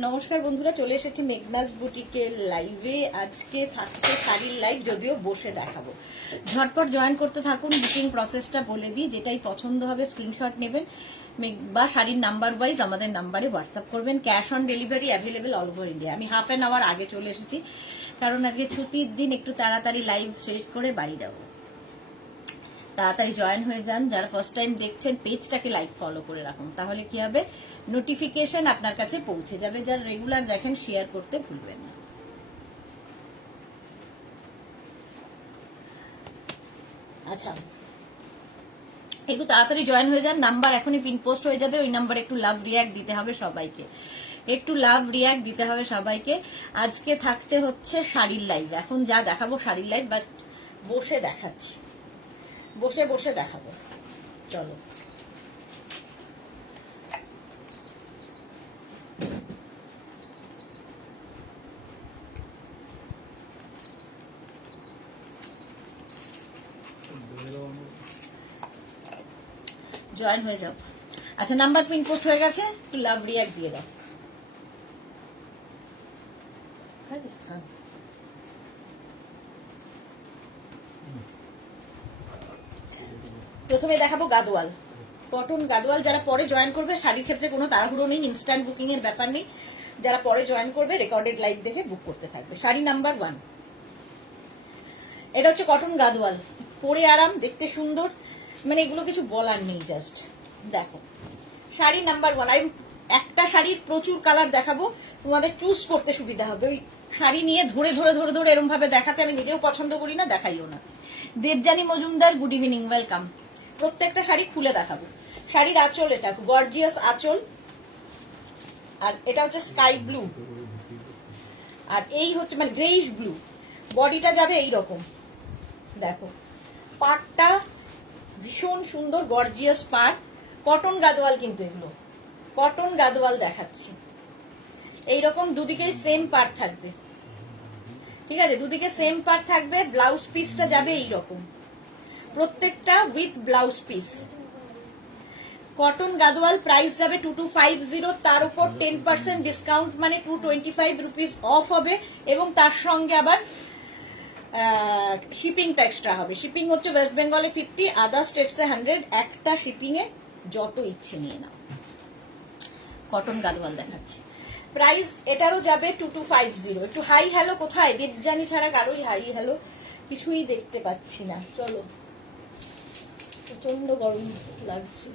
নমস্কার বন্ধুরা, চলে এসেছি মেঘনাস বুটিকের লাইভে। আজকে থাকছে শাড়ির লাইভ, যদিও বসে দেখাবো। ঝটপট জয়েন করতে থাকুন। বুকিং প্রসেসটা বলে দিই, যেটাই পছন্দ হবে স্ক্রিনশট নেবেন বা শাড়ির নাম্বার ওয়াইজ আমাদের নাম্বারে হোয়াটসঅ্যাপ করবেন। Cash on delivery available all over India. আমি হাফ অ্যান আওয়ার আগে চলে এসেছি, কারণ আজকে ছুটির দিন, একটু তাড়াতাড়ি লাইভ শেষ করে বাড়ি যাবো। তাড়াতাড়ি জয়েন হয়ে যান। যারা ফার্স্ট টাইম দেখছেন, পেজটাকে লাইক ফলো করে রাখুন, তাহলে কি হবে, নোটিফিকেশন আপনার কাছে পৌঁছে যাবে। যারা রেগুলার দেখেন, শেয়ার করতে ভুলবেন না। আচ্ছা, একটু তাড়াতাড়ি জয়েন হয়ে যান। নাম্বার এখনই পিন পোস্ট হয়ে যাবে, ওই নাম্বারে একটু লাভ রিয়াক্ট দিতে হবে সবাইকে, একটু লাভ রিয়াক্ট দিতে হবে সবাইকে। আজকে থাকতে হচ্ছে শাড়ির লাইভ। এখন যা দেখাবো শাড়ির লাইভ, বাট বসে দেখাচ্ছি, বসে বসে দেখাবো। চলো, জয়েন হয়ে যাও। আচ্ছা, নাম্বার পিন পোস্ট হয়ে গেছে, একটু লাভ রিয়াক্ট দিয়ে দাও। হ্যাঁ, প্রথমে দেখাবো গাদোয়াল, কটন গাদোয়াল। যারা পরে জয়েন করবে, শাড়ির ক্ষেত্রে কোনো তাড়াহুড়ো নেই, ইনস্ট্যান্ট বুকিং এর ব্যাপার নেই। যারা পরে জয়েন করবে, রেকর্ডেড লাইভ দেখে বুক করতে থাকবে। শাড়ি নাম্বার 1, এটা হচ্ছে কটন গাদোয়াল। পরে আরাম, দেখতে সুন্দর, মানে এগুলো কিছু বলার নেই। জাস্ট দেখো, শাড়ি নাম্বার 1। আমি একটা শাড়ির প্রচুর কালার দেখাবো, তোমাদের চুজ করতে সুবিধা হবে। ওই শাড়ি নিয়ে ধরে ধরে ধরে ধরে এরম ভাবে দেখাতে আমি নিজেও পছন্দ করি না, দেখাইও না। Debjani Majumdar, good evening, welcome. প্রত্যেকটা শাড়ি খুলে দেখাবো। শাড়ির আঁচল, এটা গর্জিয়াস আঁচল, আর এটা হচ্ছে স্কাই ব্লু, আর এই হচ্ছে মানে গ্রেইশ ব্লু। বডিটা যাবে এইরকম, দেখো পাটটা ভীষণ সুন্দর, গর্জিয়াস পাট। কটন গাদোয়াল, কিন্তু এগুলো কটন গাদোয়াল দেখাচ্ছি। এইরকম দুদিকেই সেম পাট থাকবে, ঠিক আছে, দুদিকে সেম পাট থাকবে। ব্লাউজ পিসটা যাবে এইরকম, প্রত্যেকটা with blouse piece. Cotton Gadwal price যাবে 2250, তার উপর 10% ডিসকাউন্ট, মানে 225 রুপিস অফ হবে, এবং তার সঙ্গে আবার শিপিংটা এক্সট্রা হবে। শিপিং হচ্ছে ওয়েস্ট বেঙ্গলে 50, আদার স্টেটসে 100। একটা শিপিং এ যত ইচ্ছে নিয়ে নাও। কটন গাদোয়াল দেখাচ্ছি, প্রাইস এটারও যাবে 2250। একটু হাই হ্যালো কোথায়, দেবজানি ছাড়া কারোই হাই হ্যালো কিছুই দেখতে পাচ্ছি না। চলো, প্রচন্ড গরম লাগছে।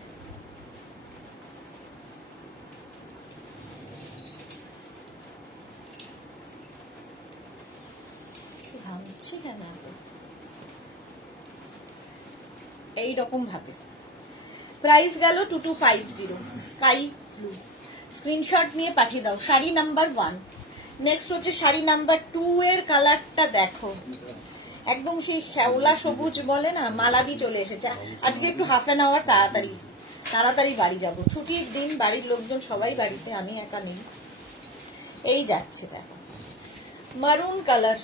ঘামছে কেন এত? এইরকম ভাবে প্রাইস গেল 2250, স্কাই ব্লু। স্ক্রিনশট নিয়ে পাঠিয়ে দাও। শাড়ি নাম্বার 1। নেক্সট হচ্ছে শাড়ি নাম্বার 2 এর কালারটা দেখো, একদম সেই শ্যাওলা সবুজ বলে না, মালাদি চলে এসেছে। আজকে একটু হাফ অ্যান আওয়ার তাড়াতাড়ি বাড়ি যাব। ছুটির দিন, বাড়ির লোকজন সবাই বাড়িতে, আমি একা নেই। এই যাচ্ছে, দেখো মারুন কালার,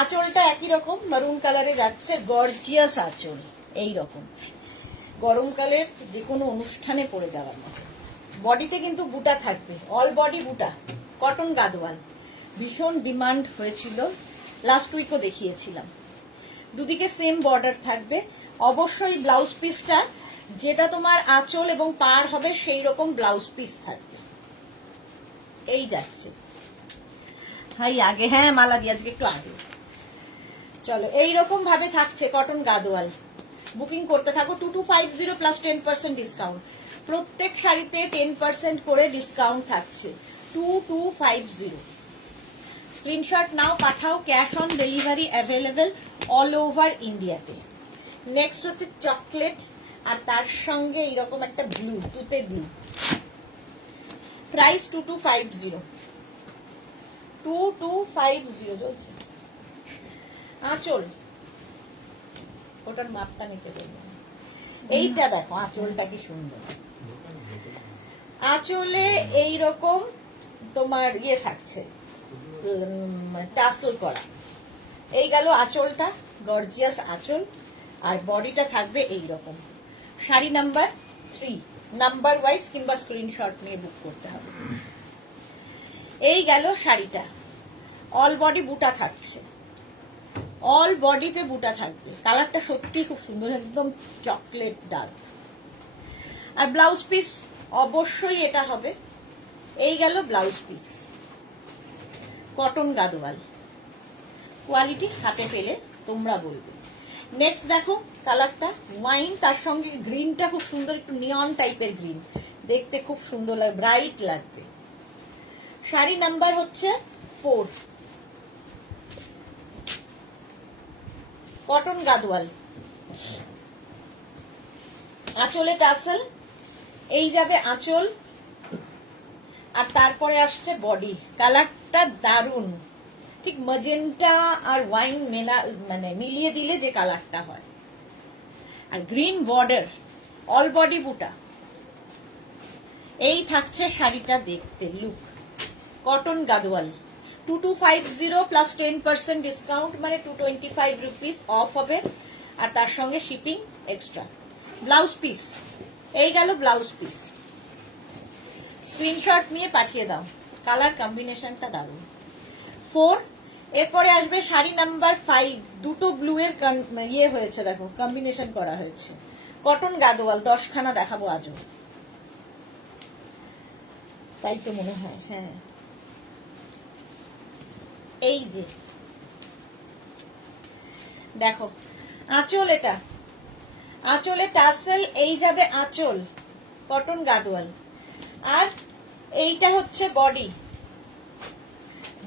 আঁচলটা একই রকম মারুন কালারে যাচ্ছে, গর্জিয়াস আঁচল। এইরকম গরমকালের যে কোনো অনুষ্ঠানে পরে যাওয়ার মতো। বডিতে কিন্তু বুটা থাকবে, অল বডি বুটা। কটন গাদোয়াল ভীষণ ডিমান্ড হয়েছিল, লাস্ট উইকও দেখিয়েছিলাম। দুদিকে সেম বর্ডার থাকবে। অবশ্যই ব্লাউজ পিসটা যেটা তোমার আঁচল এবং পার হবে, সেই রকম ব্লাউজ পিস থাকবে। এই যাচ্ছে, হাই আগে, হ্যাঁ মালাদি আজকে একটু আগে। চলো, এইরকম ভাবে থাকছে কটন গাদোয়াল। বুকিং করতে থাকো। 2250 প্লাস 10% ডিসকাউন্ট। প্রত্যেক শাড়িতে 10% করে ডিসকাউন্ট থাকছে। 2250। স্ক্রিনশট নাও, পাঠাও। Cash on delivery available all over ইন্ডিয়াতে। নেক্সট হচ্ছে চকলেট, আর তার সঙ্গে এইরকম একটা ব্লু, তুতে ব্লু। প্রাইস 2250, 2250 চলছে। আঁচল, ওটার মাপটা নিতে বলবো। এইটা দেখো, আঁচলটা কি সুন্দর। আঁচলে এইরকম তোমার ইয়ে থাকছে, টাসল করা। এই গেল আঁচলটা, গর্জিয়াস আঁচল, আর বডিটা থাকবে এইরকম। শাড়ি নাম্বার 3। নাম্বার ওয়াইজ কিংবা স্ক্রিনশট নিয়ে বুক করতে হবে। এই গেল শাড়িটা, অল বডি বুটা থাকছে, অল বডিতে বুটা থাকবে। কালারটা সত্যি খুব সুন্দর, একদম চকলেট ডার্ক। আর ব্লাউজ পিস অবশ্যই এটা হবে। এই গেল blouse piece, cotton Gadwal, quality হাতে পেলে তোমরা বলবে। নেক্সট দেখো কালারটা ওয়াইন, তার সঙ্গে গ্রিনটা খুব সুন্দর, একটু নিয়ন টাইপের গ্রিন, দেখতে খুব সুন্দর লাগবে, ব্রাইট লাগবে। শাড়ি নাম্বার হচ্ছে 4, কটন গাদোয়াল, আঁচলে টাসেল, এই যাবে আঁচল, আর তারপরে আসছে বডি। কালারটা দারুন, ঠিক ম্যাজেন্টা আর ওয়াইন মানে মিলিয়ে দিলে যে কালারটা হয়। আর গ্রিন বর্ডার, অল বডি বুটা। এই থাকছে শাড়িটা দেখতে look, cotton Gadwal, 2250 plus 10% discount, মানে 225 রুপিস অফ হবে, আর তার সঙ্গে শিপিং এক্সট্রা। ব্লাউজ পিস, এই গেল ব্লাউজ পিস, স্ক্রিনশট নিয়ে পাঠিয়ে দাও, কালার কম্বিনেশনটা দারুন। 4, এরপরে আসবে শাড়ি নাম্বার 5, দুটো ব্লু এর ইয়ে হয়েছে, দেখো কম্বিনেশন করা হয়েছে, কটন গাদোয়াল, 10খানা দেখাবো আজও, তাই তো মনে হয়। হ্যাঁ, এই যে দেখো আঁচল, এটা আঁচলে টাসেল, এই যাবে আঁচল, কটন গাদোয়াল, আর এইটা হচ্ছে বডি,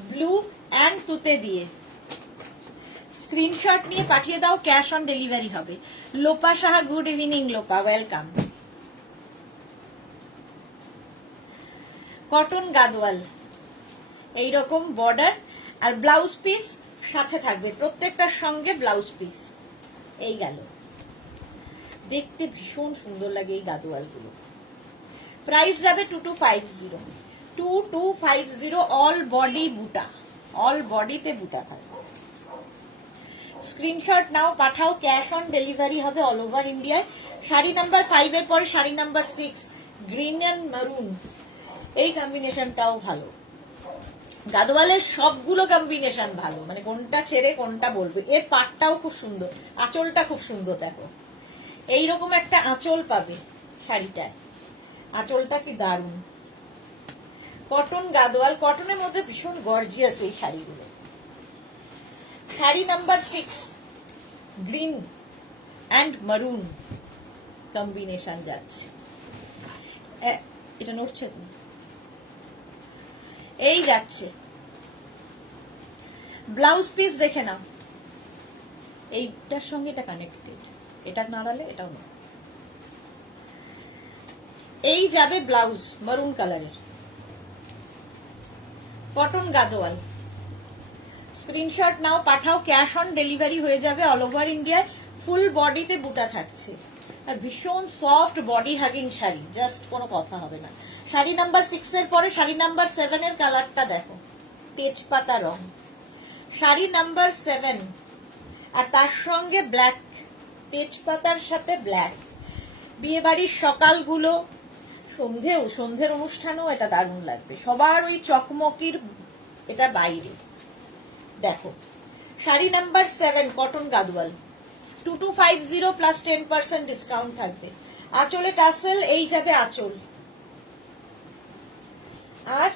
ব্লু অ্যান্ড তুতে দিয়ে। স্ক্রিনশট নিয়ে পাঠিয়ে দাও, ক্যাশ অন ডেলিভারি হবে। Lopa Saha, good evening Lopa, welcome. Cotton Gadwal, এইরকম বর্ডার, আর ব্লাউজ পিস সাথে থাকবে, প্রত্যেকটার সঙ্গে ব্লাউজ পিস। এই গেল, দেখতে ভীষণ সুন্দর লাগে এই গাদোয়ালগুলো। প্রাইস যাবে 2250, 2250, অল বডি বুটা, অল বডিতে বুটা থাকবে। স্ক্রিনশট নাও, পাঠাও, ক্যাশ অন ডেলিভারি হবে অল ওভার ইন্ডিয়ায়। শাড়ি নাম্বার 5 এর পরে শাড়ি নাম্বার 6, গ্রিন অ্যান্ড মারুন, এই কম্বিনেশনটাও ভালো। গাদোয়ালের সবগুলো কম্বিনেশন ভালো, মানে কোনটা ছেড়ে কোনটা বলবে। এর পাটটাও খুব সুন্দর, আঁচলটা খুব সুন্দর, দেখো এইরকম একটা আঁচল পাবে শাড়িটায়, আঁচলটা কি দারুন। কটন গাদোয়াল, কটনের মধ্যে ভীষণ গর্জিয়াস এই শাড়িগুলো। শাড়ি নাম্বার 6, গ্রিন অ্যান্ড মারুন কম্বিনেশন যাচ্ছে, এটা নড়ছে তো, এই যাচ্ছে। ব্লাউজ পিস দেখে নাও, এইটার সঙ্গে এটা কানেক্টেড, এটা নাড়ালে এটাও না। এই যাবে ব্লাউজ, মারুন কালারের, কটন গাদোয়াল। স্ক্রিনশট নাও, পাঠাও, ক্যাশ অন ডেলিভারি হয়ে যাবে অল ওভার ইন্ডিয়ায়। ফুল বডিতে বুটা থাকছে, আর ভীষণ soft body hugging sari, just কোনো কথা হবে না। শাড়ি নাম্বার 6 এর পরে শাড়ি নাম্বার 7 এর কালারটা দেখো, তেজপাতা রং, শাড়ি নাম্বার 7, আর তার সঙ্গে ব্ল্যাক, তেজপাতার সাথে ব্ল্যাক। বিয়ে বাড়ির সকালগুলো, সন্ধ্যের অনুষ্ঠানেও এটা দারুণ লাগবে, সবার ওই চকমকির এটা বাইরে। দেখো sari number 7, cotton Gadwal, 2250 plus 10% discount থাকবে। আঁচলে টাসেল, এই যাবে আঁচল, আর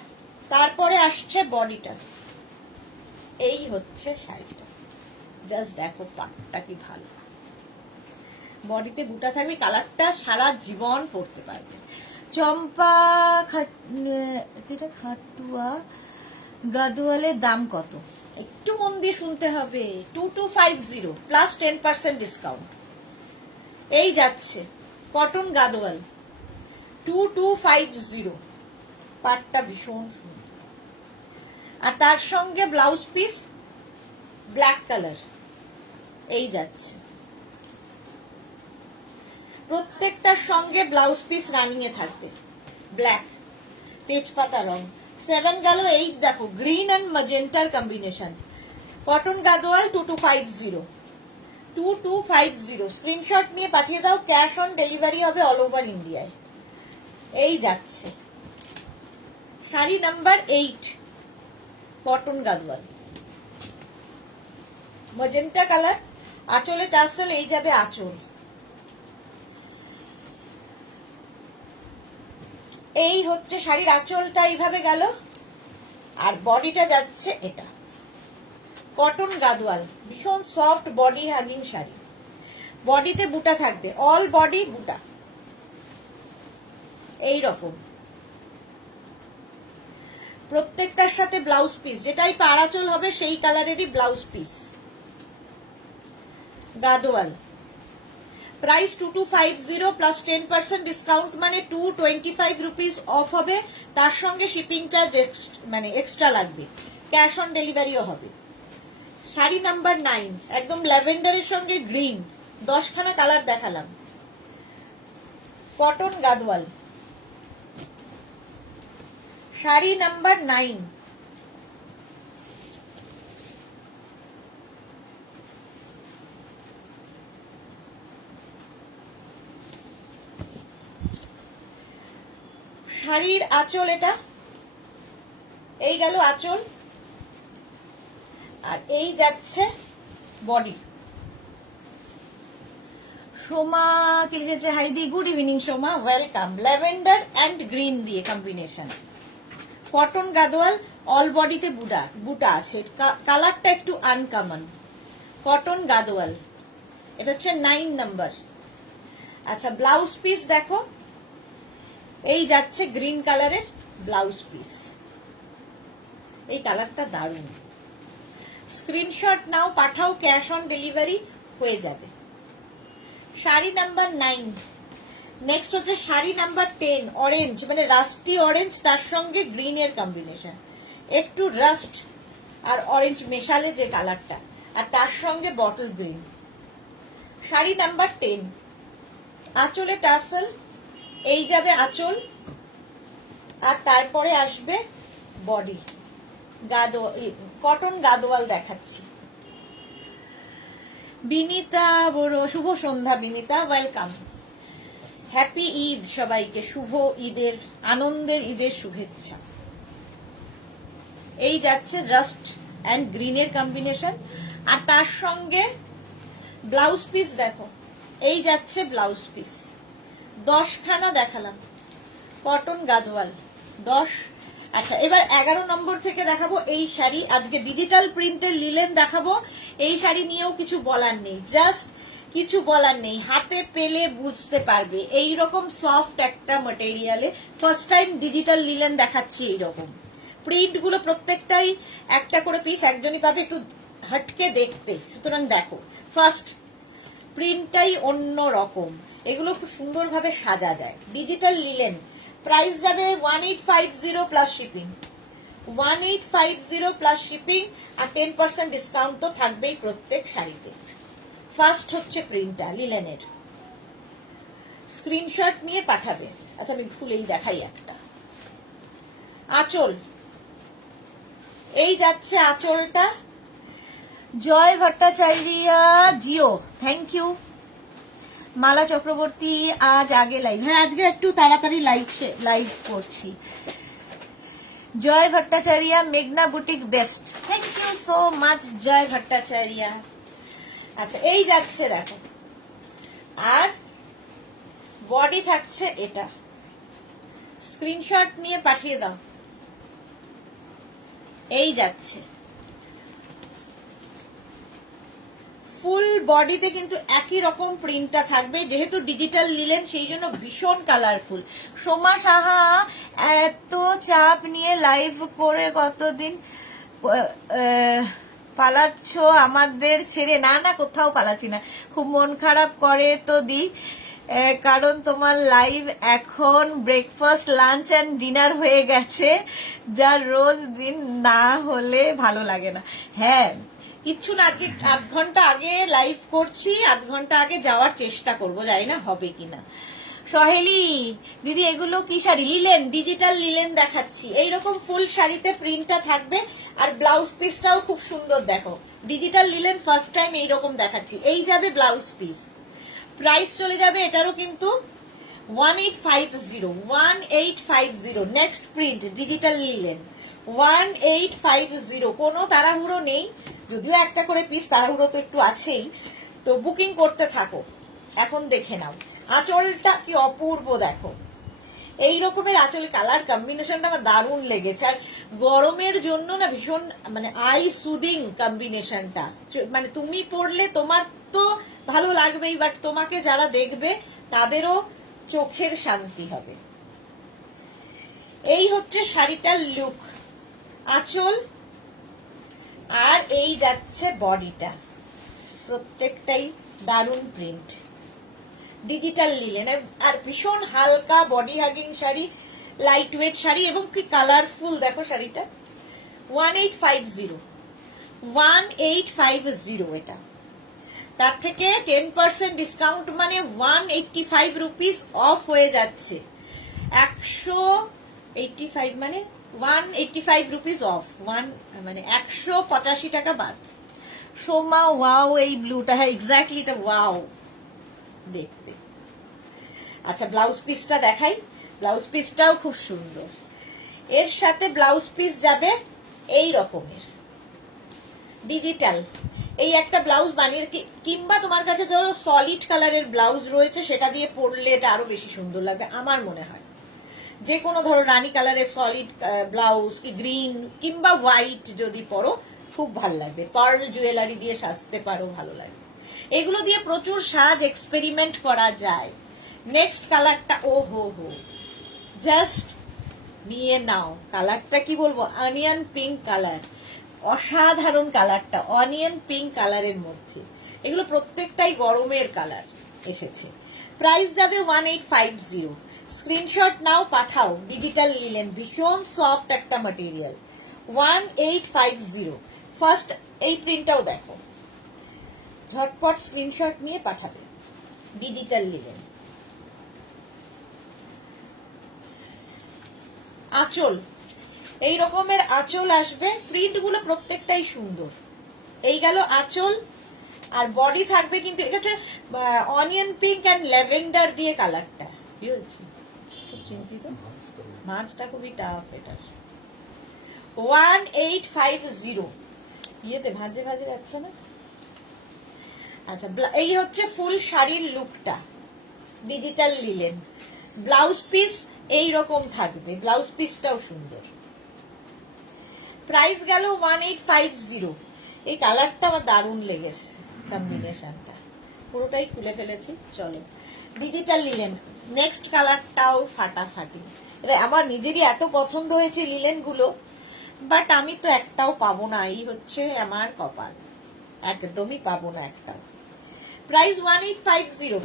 তারপরে আসছে বডিটা। এই হচ্ছে শাড়িটা, জাস্ট দেখো পাটটা কি ভালো, বডিতে বুটা থাকবে, কালারটা সারা জীবন পরতে পারবে। চম্পা খাটুয়া গাদোয়ালের দাম কত? একটু মন দিয়ে শুনতে হবে। 2250 প্লাস 10% ডিসকাউন্ট। এই যাচ্ছে কটন গাদোয়াল, 2250, পাটটা ভীষণ সুন্দর, আর তার সঙ্গে ব্লাউজ পিস ব্ল্যাক কালার। এই যাচ্ছে, প্রত্যেকটার সঙ্গে ব্লাউজ পিস রানিং এ থাকবে, ব্ল্যাক, তেজপাতা রং। 7 গেল, 8 দেখো গ্রিন অ্যান্ড ম্যাজেন্টার কম্বিনেশন, কটন গাদোয়াল, 2250, স্ক্রিনশট নিয়ে পাঠিয়ে দাও, ক্যাশ অন ডেলিভারি হবে অল ওভার ইন্ডিয়ায়। এই যাচ্ছে sari number 8, cotton Gadwal, magenta colour, আঁচলে টার্সেল, এই যাবে আঁচল। এই হচ্ছে শাড়ির আঁচলটা, এইভাবে গেল, আর বডিটা যাচ্ছে এটা, কটন গাদওয়াল, ভীষণ সফট বডি হ্যাগিং শাড়ি। বডিতে বুটা থাকবে, অল বডি বুটা, এই রকম। প্রত্যেকটার সাথে ব্লাউজ পিস, যেটাই পাড়াচল হবে সেই কালারেরই blouse piece. Gadwal, price 2250 plus 10% discount, মানে 225 রুপিস অফ হবে, তার সঙ্গে শিপিং চার্জ মানে এক্সট্রা লাগবে, ক্যাশ অন ডেলিভারিও হবে। শাড়ি নাম্বার 9, একদম ল্যাভেন্ডারের সঙ্গে গ্রিন, 10খানা কালার দেখালাম, কটন গাদওয়াল, শাড়ি নাম্বার 9। শাড়ির আঁচল এটা, এই গেল আঁচল, আর এই যাচ্ছে বডি। সোমা কি লিখেছে, হাইদি good evening Soma, welcome. Lavender and green দিয়ে কম্বিনেশন, কটন গাদওয়াল, অল বডিতে বুটা আছে, কালারটা একটু আনকমন, কটন গাদওয়াল, এটা হচ্ছে 9 নাম্বার। আচ্ছা ব্লাউজ পিস দেখো, এই যাচ্ছে গ্রিন কালারের ব্লাউজ পিস, এই কালারটা দারুণ। স্ক্রিনশট নাও, পাঠাও, ক্যাশ অন ডেলিভারি হয়ে যাবে। শাড়ি নাম্বার 9। নেক্সট হচ্ছে শাড়ি নাম্বার 10, অরেঞ্জ, মানে রাস্টি অরেঞ্জ, তার সঙ্গে গ্রিনের কম্বিনেশন, একটু রাস্ট আর অরেঞ্জ মেশালে যে কালারটা, আর তার সঙ্গে বটল গ্রিন। শাড়ি নাম্বার 10, আঁচলে টার্সেল, এই যাবে আঁচল, আর তারপরে আসবে বডি। কটন গাদওয়াল দেখাচ্ছি। বিনিতা বড়, শুভ সন্ধ্যা বিনিতা, ওয়েলকাম। হ্যাপি ঈদ সবাইকে, শুভ ঈদের, আনন্দের ঈদের শুভেচ্ছা। এই যাচ্ছে রাস্ট অ্যান্ড গ্রিনের কম্বিনেশন, আর তার সঙ্গে ব্লাউজ পিস দেখো, এই যাচ্ছে ব্লাউজ পিস, 10খানা দেখালাম, কটন গাদওয়াল 10। আচ্ছা এবার 11 নম্বর থেকে দেখাবো এই শাড়ি, আজকে ডিজিটাল প্রিন্টের লিলেন দেখাবো। এই শাড়ি নিয়েও কিছু বলার নেই, জাস্ট কিছু বলার নেই, হাতে পেলে বুঝতে পারবে, এইরকম সফট একটা ম্যাটেরিয়ালে ফার্স্ট টাইম ডিজিটাল লিলেন দেখাচ্ছি। এইরকম প্রিন্ট গুলো প্রত্যেকটাই একটা করে পিস, একজনই পাবে, একটু হটকে দেখতে, সুতরাং দেখো ফার্স্ট প্রিন্টটাই অন্য রকম, এগুলো খুব সুন্দরভাবে সাজা যায়। ডিজিটাল লিলেন, প্রাইস যাবে 1850 প্লাস শিপিং, 1850 প্লাস শিপিং, আর 10% ডিসকাউন্ট তো থাকবেই প্রত্যেক শাড়িতে। ফার্স্ট হচ্ছে প্রিন্টটা লিলেনের, স্ক্রিনশট নিয়ে পাঠাবে। আচ্ছা আমি খুলেই দেখাই একটা। আঁচল, এই যাচ্ছে আঁচলটা, জয় ভট্টাচার্যা জিও, থ্যাংক ইউ। মালা চক্রবর্তী, আজ আগে লাইভ, হ্যাঁ আজকে একটু তাড়াতাড়ি লাইভ করছি। জয় ভট্টাচার্যা, মেঘনা boutique best, thank you so much Joy Bhattacharya. আচ্ছা এই যাচ্ছে দেখো, আর বডি থাকছে এটা, স্ক্রিনশট নিয়ে পাঠিয়ে দাও। এই যাচ্ছে ফুল বডিতে, কিন্তু একই রকম প্রিন্টটা থাকবে, যেহেতু ডিজিটাল লিলেন সেই জন্য ভীষণ কালারফুল। সোমা সাহা, এত চাপ নিয়ে লাইভ করে কতদিন পালাচ্ছ আমাদের ছেড়ে? না না, কোথাও পালাচ্ছি না, খুব মন খারাপ করে তো দি, কারণ তোমার লাইভ এখন ব্রেকফাস্ট, লাঞ্চ অ্যান্ড ডিনার হয়ে গেছে, যা রোজ দিন না হলে ভালো লাগে না। হ্যাঁ কিচ্ছু না, আজকে আধ ঘন্টা আগে লাইভ করছি, আধ ঘন্টা আগে যাওয়ার চেষ্টা করবো, জানি না হবে কিনা। সহেলি দিদি এগুলো কি শাড়ি? লিলেন, ডিজিটাল লিলেন দেখাচ্ছি, এইরকম ফুল শাড়িতে প্রিন্টটা থাকবে, আর ব্লাউজ পিসটাও খুব সুন্দর দেখো, ডিজিটাল লিলেন ফার্স্ট টাইম এইরকম দেখাচ্ছি। এই যাবে ব্লাউজ পিস, প্রাইস চলে যাবে এটারও কিন্তু 1850, 1850, নেক্সট প্রিন্ট ডিজিটাল লিলেন 1850। কোনো তাড়াহুড়ো নেই, যদিও একটা করে পিস, তাড়াহুড়ো তো একটু আছেই, তো বুকিং করতে থাকো। এখন দেখে নাও আঁচলটা কি অপূর্ব, দেখো এই রকমের আঁচল, কালার কম্বিনেশনটা আমার দারুণ লেগেছে। আর গরমের জন্য না ভীষণ মানে আই সুদিং কম্বিনেশনটা, মানে তুমি পরলে তোমার তো ভালো লাগবেই, বাট তোমাকে যারা দেখবে তাদেরও চোখের শান্তি হবে। এই হচ্ছে শাড়িটার লুক, আঁচল আর এই যাচ্ছে বডিটা, প্রত্যেকটাই দারুণ প্রিন্ট, ডিজিটাল লিলেন আর ভীষণ হালকা body hugging sari, light weight sari এবং কি কালারফুল। দেখো শাড়িটা 1850, 1850 এটা, তার থেকে 10% ডিসকাউন্ট মানে 185 রুপিস অফ হয়ে যাচ্ছে। 185 মানে 185 রুপিস অফ, মানে 185 টাকা বাদ। সোমা ওয়াও, এই ব্লুটা, হ্যাঁ এক্স্যাক্টলি এটা ওয়াও দেখতে। আচ্ছা ব্লাউজ পিসটা দেখাই, ব্লাউজ পিসটাও খুব সুন্দর। এর সাথে ব্লাউজ পিস যাবে এই রকমের ডিজিটাল, এই একটা ব্লাউজ বানিয়ে, কিংবা তোমার কাছে ধরো সলিড কালারের ব্লাউজ রয়েছে, সেটা দিয়ে পরলে এটা আরো বেশি সুন্দর লাগবে আমার মনে হয়। যে কোনো ধরো রানী কালারের সলিড ব্লাউজ, কি গ্রিন কিংবা হোয়াইট যদি পরো খুব ভালো লাগবে, পার্ল জুয়েলারি দিয়ে সাজতে পারো, ভালো লাগবে। এগুলো দিয়ে প্রচুর সাজ এক্সপেরিমেন্ট করা যায়। নেক্সট কালারটা, ও হো হো, জাস্ট নিয়ে নাও। কালারটা কি বলবো, অনিয়ন পিঙ্ক কালার, অসাধারণ কালারটা, অনিয়ন পিঙ্ক কালারের মধ্যে। এগুলো প্রত্যেকটাই গরমের কালার এসেছে। প্রাইস যাবে 1850। স্ক্রিনশট নাও, পাঠাও। ডিজিটাল লিলেন, ভীষণ সফট একটা ম্যাটেরিয়াল, 1850। ফার্স্ট এই প্রিন্টটাও দেখো, ঝটপট স্ক্রিনশট নিয়ে পাঠাবে। Digital linen. আঁচল, এই রকমের আঁচল আসবে, প্রিন্ট গুলো প্রত্যেকটাই সুন্দর। এই গেল আঁচল, আর বডি থাকবে কিন্তু এটা হচ্ছে অনিয়ন পিঙ্ক অ্যান্ড ল্যাভেন্ডার দিয়ে কালারটা। কি হচ্ছে, খুব চিন্তিত, মাছটা খুবই টাফ। এটা 1850, ইয়েতে ভাজে ভাজে যাচ্ছে না। আচ্ছা এই হচ্ছে ফুল শাড়ির লুকটা, ডিজিটাল লিলেন। ব্লাউজ পিস এই রকম থাকবে, ব্লাউজ পিসটাও সুন্দর। প্রাইস গেল 1850। এই কালারটা আমার দারুণ লেগেছে, কম্বিনেশনটা পুরোটাই খুলে ফেলেছি। চলো ডিজিটাল লিলেন, নেক্সট কালারটাও ফাটাফাটি। আমার নিজেরই এত পছন্দ হয়েছে লিলেন গুলো, বাট আমি তো একটাও পাবো না, এই হচ্ছে আমার কপাল, একদমই পাবো না একটাও। প্রাইস 1850,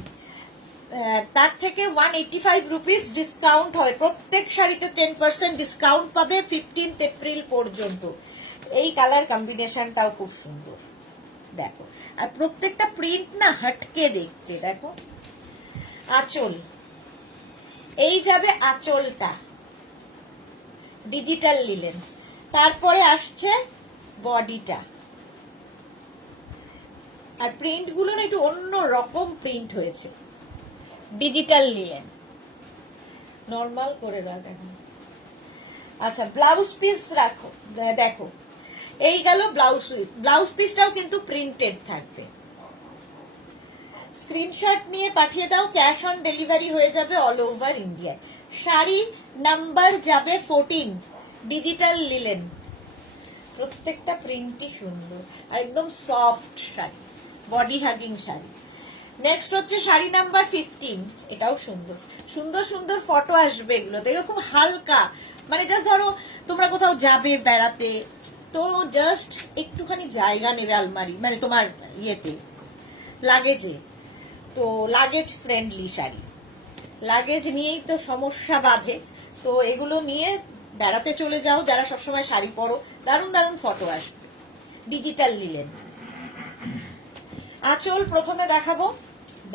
তার থেকে 185 রুপিস ডিসকাউন্ট হয়। প্রত্যেক শাড়িতে 10% ডিসকাউন্ট পাবে 15 এপ্রিল পর্যন্ত। এই কালার কম্বিনেশনটাও খুব সুন্দর, দেখো। আর প্রত্যেকটা প্রিন্ট না হটকে দেখতে, দেখো। আঁচল, এই যাবে আঁচলটা, ডিজিটাল লিলেন। তারপরে আসছে বডিটা, আর প্রিন্ট গুলো না একটু অন্য রকম প্রিন্ট হয়েছে, ডিজিটাল লিলেন। নর্মাল করে রাখ এখন। আচ্ছা ব্লাউজ পিস রাখো, দেখো এই গেল ব্লাউজ পিস। ব্লাউজ পিসটাও কিন্তু প্রিন্টেড থাকবে। স্ক্রিনশট নিয়ে পাঠিয়ে দাও, ক্যাশ অন ডেলিভারি হয়ে যাবে all over India. Sari number যাবে 14, ডিজিটাল লিলেন। প্রত্যেকটা প্রিন্টই সুন্দর আর একদম soft sari, body hugging sari. Next হচ্ছে শাড়ি নাম্বার 15, এটাও সুন্দর। সুন্দর সুন্দর ফটো আসবে এগুলো দেখো, খুব হালকা, মানে জাস্ট ধরো তোমরা কোথাও যাবে বেড়াতে, তো জাস্ট একটুখানি জায়গা নেবে আলমারি, মানে তোমার ইয়েতে লাগেজে, তো লাগেজ ফ্রেন্ডলি শাড়ি। লাগেজ নিয়েই তো সমস্যা বাঁধে, তো এগুলো নিয়ে বেড়াতে চলে যাও যারা সবসময় শাড়ি পরো, দারুণ দারুণ ফটো আসবে। Digital linen. আঁচল প্রথমে দেখাবো,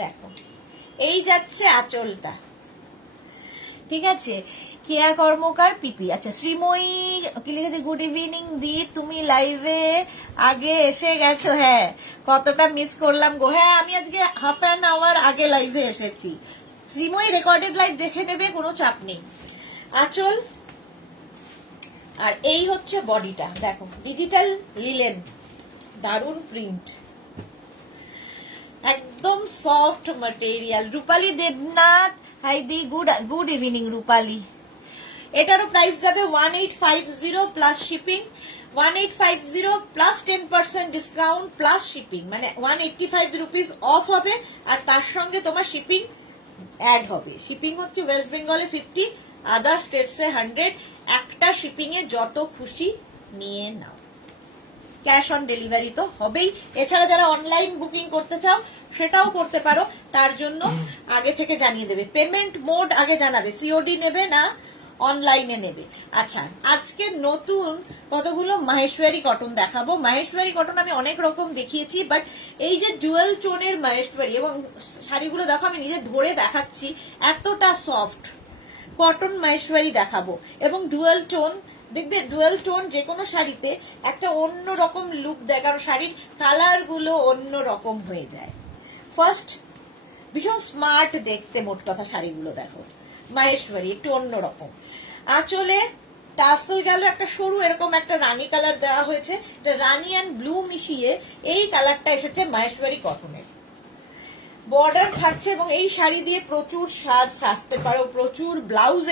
দেখো এই যাচ্ছে আঁচলটা, ঠিক আছে। কেয়া কর্মকার পিপি। আচ্ছা শ্রীময়ী কি লিখেছে, গুড ইভিনিং দি, তুমি লাইভে আগে এসে গেছো, হ্যাঁ কতটা মিস করলাম গো। হ্যাঁ আমি আজকে হাফ অ্যান আওয়ার আগে লাইভে এসেছি, শ্রীময়ী রেকর্ডেড লাইভ দেখে নেবে, কোনো চাপ নেই। আঁচল, আর এই হচ্ছে বডিটা, দেখো ডিজিটাল লিলেন, দারুন প্রিন্ট, একদম সফট ম্যাটেরিয়াল। রূপালী দেবনাথ, হাই দি, গুড ইভিনিং রূপালী। এটারও প্রাইস যাবে 1850 plus shipping, 1850 plus 10% discount plus shipping, মানে 185 রুপিস অফ হবে, আর তার সঙ্গে তোমার শিপিং অ্যাড হবে। শিপিং হচ্ছে ওয়েস্ট বেঙ্গলে 50, আদার স্টেটসে 100। একটা শিপিং এ যত খুশি নিয়ে নাও, ক্যাশ অন ডেলিভারি তো হবেই। এছাড়া যারা অনলাইন বুকিং করতে চাও সেটাও করতে পারো, তার জন্য আগে থেকে জানিয়ে দেবে। পেমেন্ট মোড আগে জানাবে, সিওডি নেবে না অনলাইনে নেবে। আচ্ছা, আজকে নতুন কতগুলো মাহেশ্বরী কটন দেখাবো। মাহেশ্বরী কটন আমি অনেক রকম দেখিয়েছি, বাট এই যে ডুয়াল টোনের মাহেশ্বরী, এবং শাড়িগুলো দেখো আমি নিজে ধরে দেখাচ্ছি, এতটা সফট কটন মাহেশ্বরী দেখাবো। এবং ডুয়াল টোন দেখবে, ডুয়াল টোন যে কোনো শাড়িতে একটা অন্য রকম লুক দেয়, কারণ শাড়ির কালার গুলো অন্য রকম হয়ে যায়। ফার্স্ট ভীষণ স্মার্ট দেখতে, মোট কথা শাড়িগুলো দেখো মাহেশ্বরী একটু অন্যরকম। আঁচলে টাসেল গেল একটা সরু এরকম একটা রানী কালার দেওয়া হয়েছে, এটা রানী অ্যান্ড ব্লু মিশিয়ে এই কালারটা এসেছে মাহেশ্বরী কটনের। বর্ডার থাকছে, এবং এই শাড়ি দিয়ে প্রচুর সাজতে পারো, প্রচুর ব্লাউজ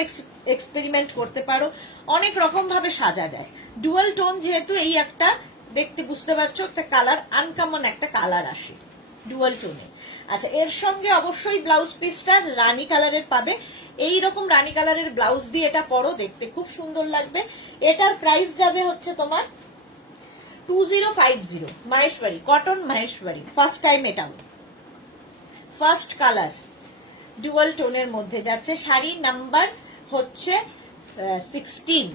এক্সপেরিমেন্ট করতে পারো, অনেক রকম ভাবে সাজা যায়। ডুয়াল টোন যেহেতু, এই একটা দেখতে বুঝতে পারছো একটা কালার, আনকমন একটা কালার আসে ডুয়াল টোনে। আচ্ছা, এর সঙ্গে অবশ্যই ব্লাউজ পিসটা রানী কালারের পাবে। এই রকম রানী কালারের ব্লাউজ দিয়ে এটা পরো, দেখতে খুব সুন্দর লাগবে। এটার প্রাইস যাবে হচ্ছে তোমার 2050, Maheshwari cotton Maheshwari, first time এটাও, ফার্স্ট কালার ডুয়াল টোনের মধ্যে যাচ্ছে। শাড়ি নাম্বার হচ্ছে 16।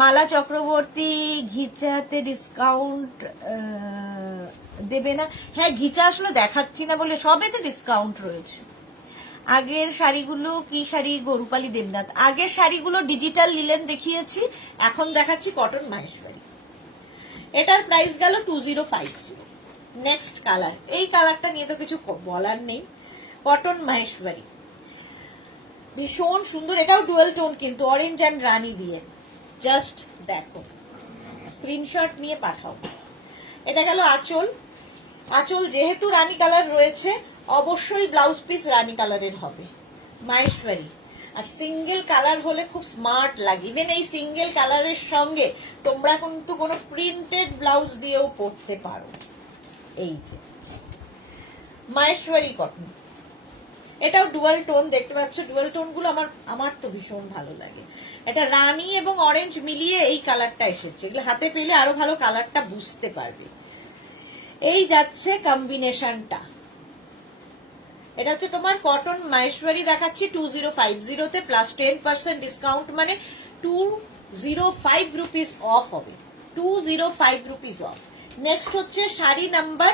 মালা চক্রবর্তী, ঘিচাতে ডিসকাউন্ট দেবে না? হ্যাঁ, ঘিচা আসলে দেখাচ্ছি না বলে, সবেতে ডিসকাউন্ট রয়েছে। আগের শাড়িগুলো কি শাড়ি গো? রূপালী দেবনাথ, আগের শাড়িগুলো ডিজিটাল লিলেন দেখিয়েছি, এখন দেখাচ্ছি কটন মাহেশ্বরী। এটার প্রাইস গেল 2050। নেক্সট কালার, এই কালারটা নিয়ে তো কিছু বলার নেই, কটন মাহেশ্বরী ভীষণ সুন্দর। এটাও ডুয়াল টোন কিন্তু, অরেঞ্জ অ্যান্ড রানী দিয়ে, জাস্ট দেখো, স্ক্রিনশট নিয়ে পাঠাও। এটা গেল আঁচল। আঁচল যেহেতু রানী কালার রয়েছে, অবশ্যই ব্লাউজ পিস রানী কালারের হবে মাহেশ্বরী। আর সিঙ্গেল কালার হলে খুব স্মার্ট লাগে। ইভেন এই সিঙ্গেল কালারের সঙ্গে তোমরা কিন্তু কোনো প্রিন্টেড ব্লাউজ দিয়েও পরতে পারো। এই যে মাহেশ্বরী কটন, এটাও ডুয়াল টোন দেখতে পাচ্ছ। ডুয়াল টোন গুলো আমার তো ভীষণ ভালো লাগে। এটা রানী এবং অরেঞ্জ মিলিয়ে এই কালারটা এসেছে, এগুলো হাতে পেলে আরো ভালো কালারটা বুঝতে পারবে। এই যাচ্ছে কম্বিনেশনটা, এটা হচ্ছে তোমার কটন মাহেশ্বরী দেখাচ্ছি 2050 তে প্লাস 10% ডিসকাউন্ট, মানে 205 রুপিস অফ হবে, 205 রুপিস অফ। নেক্সট হচ্ছে শাড়ি নাম্বার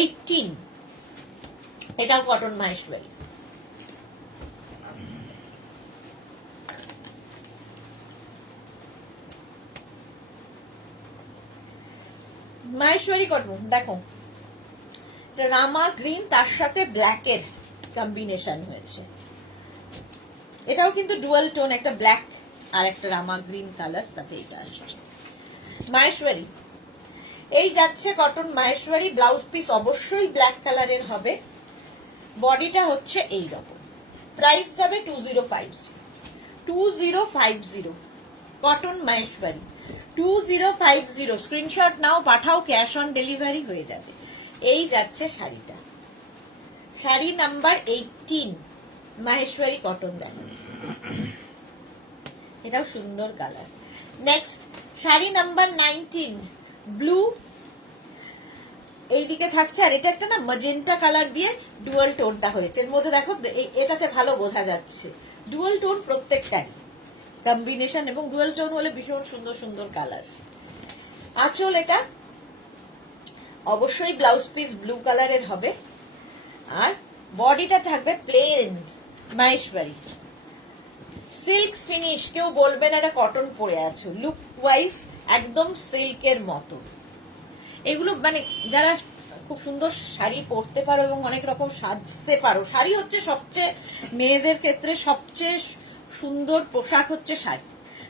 18, এটাও কটন মাহেশ্বরী। মাহেশ্বরী কটন দেখো, রামা গ্রিন তার সাথে ব্ল্যাকের কম্বিনেশন হয়েছে। এটাও কিন্তু ডুয়াল টোন, একটা ব্ল্যাক আর একটা রামা গ্রিন কালার, তাতে এটা আসছে মাহেশ্বরী। এই যাচ্ছে কটন মাহেশ্বরী, ব্লাউজ পিস অবশ্যই ব্ল্যাক কালারের হবে। বডিটা হচ্ছে এই রকম, প্রাইস যাবে 2050 কটন মাহেশ্বরী 2050। স্ক্রিনশট নাও, পাঠাও, ক্যাশ অন ডেলিভারি হয়ে যাবে। এই যাচ্ছে শাড়িটা, শাড়ি নাম্বার 18 মাহেশ্বরী কটন দেখাচ্ছে, এটাও সুন্দর colour. Next sari number 19 blue, এইদিকে থাকছে, আর এটা একটা না ম্যাজেন্টা কালার দিয়ে ডুয়াল টোনটা হয়েছে। এর মধ্যে দেখো এটাতে ভালো বোঝা যাচ্ছে ডুয়াল টোন প্রত্যেকটারই কম্বিনেশন, এবং ডুয়াল টোন হলে ভীষণ সুন্দর সুন্দর কালার। আঁচল এটা অবশ্যই ব্লাউজ পিস ব্লু কালারের হবে, আর বডিটা থাকবে প্লেন মাহেশ্বরী সিল্ক ফিনিশ। কেউ বলবে না এটা কটন পরে আছো, লুক ওয়াইজ একদম সিল্কের মতো। এগুলো মানে যারা খুব সুন্দর শাড়ি পরতে পারো এবং অনেক রকম সাজতে পারো। শাড়ি হচ্ছে সবচেয়ে মেয়েদের ক্ষেত্রে সবচেয়ে সুন্দর পোশাক হচ্ছে শাড়ি।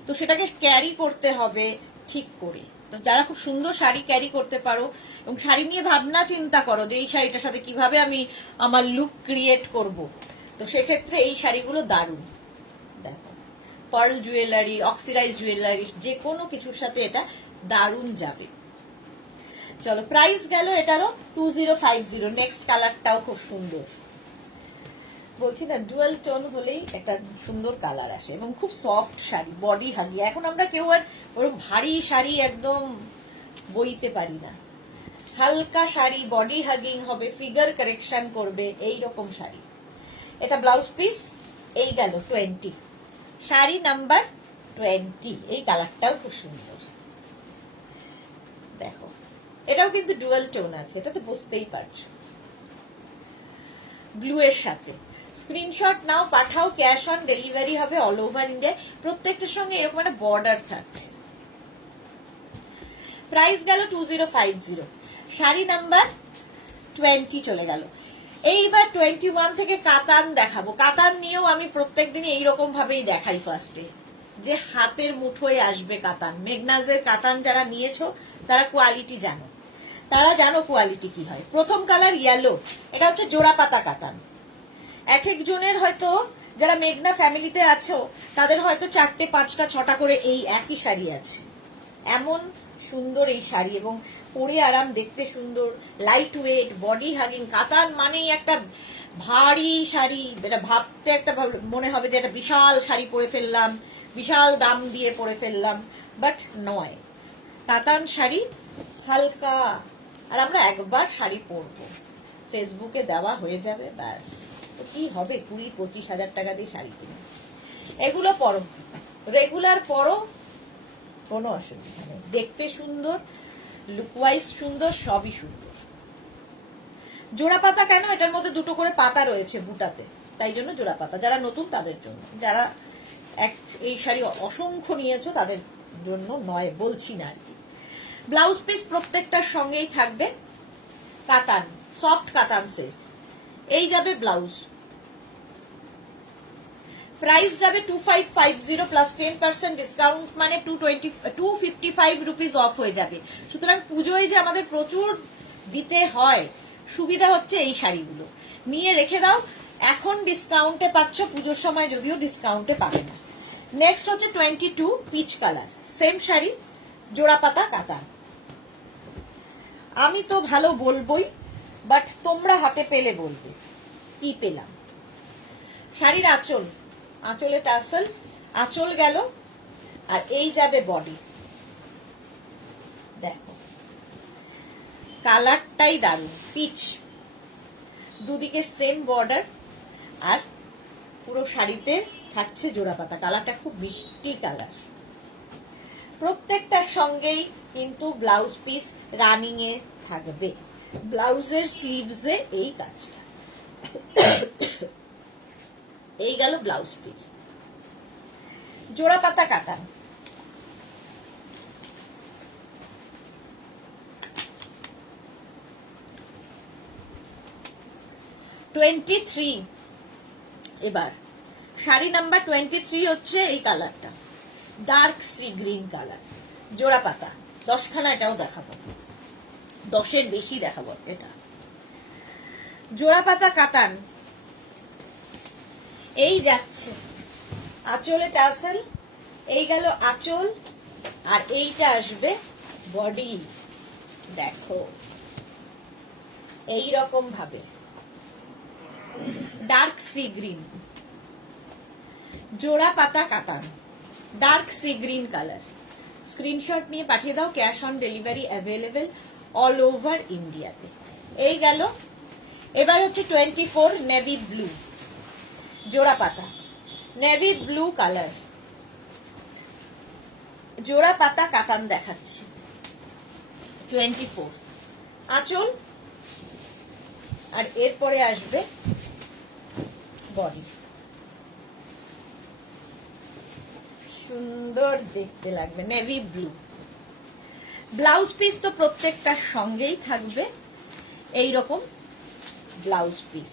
তো সেটাকে ক্যারি করতে হবে ঠিক করে। তো যারা খুব সুন্দর শাড়ি ক্যারি করতে পারো এবং শাড়ি নিয়ে ভাবনা চিন্তা করো যে এই শাড়িটার সাথে কিভাবে আমি আমার লুক ক্রিয়েট করব, তো সেক্ষেত্রে এই শাড়িগুলো দারুণ। দেখো, পার্ল জুয়েলারি, অক্সিডাইজ জুয়েলারি, যে কোনো কিছুর সাথে এটা দারুণ যাবে। চলো, প্রাইস গেল এটারও 2050। নেক্সট কালারটাও খুব সুন্দর। বলছি না, ডুয়াল টোন হলেই একটা সুন্দর কালার আসে এবং খুব সফট শাড়ি, বডি হাগি। এখন আমরা কেউ আর ওরকম ভারী শাড়ি একদম বইতে পারি না। হালকা শাড়ি, বডি হাগিং হবে, ফিগার কারেকশন করবে, এই রকম শাড়ি। এটা ব্লাউজ পিস। এই গেল 20, শাড়ি নাম্বার 20। এই কালারটাও খুব সুন্দর। দেখো, এটাও কিন্তু ডুয়াল টোন আছে, এটাতে বুঝতেই পারছো। ব্লু এর সাথে স্ক্রিনশট নাও, পাঠাও, ক্যাশ অন ডেলিভারি হবে অল ওভার ইন্ডিয়া। প্রত্যেকটার সঙ্গে এরকম একটা বর্ডার থাকছে। প্রাইস গেল 2050, শাড়ি নাম্বার 20 চলে গেল। এইবার 21 থেকে কাতান দেখাবো। কাতান নিয়েও আমি প্রত্যেকদিনই এইরকম ভাবেই দেখাই। ফার্স্টে যে হাতের মুঠোয় আসবে কাতান। মেঘনাজের কাতান যারা নিয়েছো তারা কোয়ালিটি জানো, তারা জানো কোয়ালিটি কি হয়। প্রথম কালার ইয়েলো, এটা হচ্ছে জোড়া পাতা কাতান। এক একজনের হয়তো, যারা মেঘনা ফ্যামিলিতে আছো তাদের হয়তো 4টে 5টা 6টা করে এই একই শাড়ি আছে। এমন সুন্দর এই শাড়ি এবং পরে আরাম, দেখতে সুন্দর, লাইট ওয়েট, বডি হাগিং। কাতান মানেই একটা ভারী শাড়ি, এটা ভাবতে একটা মনে হবে যে একটা বিশাল শাড়ি পরে ফেললাম, বিশাল দাম দিয়ে পরে ফেললাম, বাট নয়। কাতান শাড়ি হালকা। আর আমরা একবার শাড়ি পরবো, ফেসবুকে দেওয়া হয়ে যাবে, ব্যাস। তো কি হবে 20-25 হাজার টাকা দিয়ে শাড়ি কিনে? এগুলো পরো, রেগুলার পরো, কোনো অসুবিধা নেই। দেখতে সুন্দর, লুকওয়াইজ সুন্দর, সবই সুন্দর। জোড়া পাতা কেন? এটার মধ্যে 2টো করে পাতা রয়েছে বুটাতে, তাই জন্য জোড়া পাতা। যারা নতুন তাদের জন্য, যারা এই শাড়ি অসংখ্য নিয়েছো তাদের জন্য নয়, বলছি না আর কি। ব্লাউজ পিস প্রত্যেকটার সঙ্গেই থাকবে কাতান, সফট কাতান সেট। এই যাবে ব্লাউজ। প্রাইস যাবে 2550 প্লাস 10% ডিসকাউন্ট, মানে 255 রুপিস অফ হয়ে যাবে। সুতরাং পুজোয় যে আমাদের প্রচুর দিতে হয়, সুবিধা হচ্ছে এই শাড়িগুলো নিয়ে রেখে দাও। এখন ডিসকাউন্টে পাচ্ছ, পুজোর সময় যদিও ডিসকাউন্টে পাবে না। নেক্সট হচ্ছে 22 পিচ কালার, সেম শাড়ি, জোড়া পাতা কাতান। আমি তো ভালো বলবোই, বাট তোমরা হাতে পেলে বলবে কি পেলাম। শাড়ির আঁচল, আঁচলে টাসেল, আঁচল গেল, আর এই যাবে বডি। দেখো, কালারটাই দারুণ, পিচ, দুদিকে সেম বর্ডার, আর পুরো শাড়িতে থাকছে জোড়া পাতা। কালারটা খুব মিষ্টি কালার। প্রত্যেকটার সঙ্গেই কিন্তু ব্লাউজ পিস রানিং এ থাকবে। ব্লাউজের স্লিভসে এই কাজটা। এই গেল ব্লাউজ পিস, জোড়া পাতা কাতান। এবার শাড়ি নাম্বার 23 হচ্ছে এই কালারটা, ডার্ক সি গ্রিন কালার, জোড়া পাতা। 10খানা এটাও দেখাবো, 10-এর বেশি দেখাবো। এটা জোড়া পাতা কাতান। এই যাচ্ছে আঁচলে টাসেল, এই গেল আঁচল, আর এইটা আসবে বডি। দেখো, এই রকম ভাবে ডার্ক সি গ্রিন, জোড়া পাতা কাতান, dark sea green colour. Screenshot নিয়ে পাঠিয়ে দাও, cash on delivery available all over ইন্ডিয়াতে। এই গেল। এবার হচ্ছে 24 নেভি ব্লু, জোড়া পাতা, নেভি ব্লু কালার, জোড়া পাতা কাতান দেখাচ্ছি। 24 আঁচল, আর এরপরে আসবে বডি। সুন্দর দেখতে লাগবে, নেভি ব্লু। ব্লাউজ পিস তো প্রত্যেকটার সঙ্গেই থাকবে। এইরকম ব্লাউজ পিস,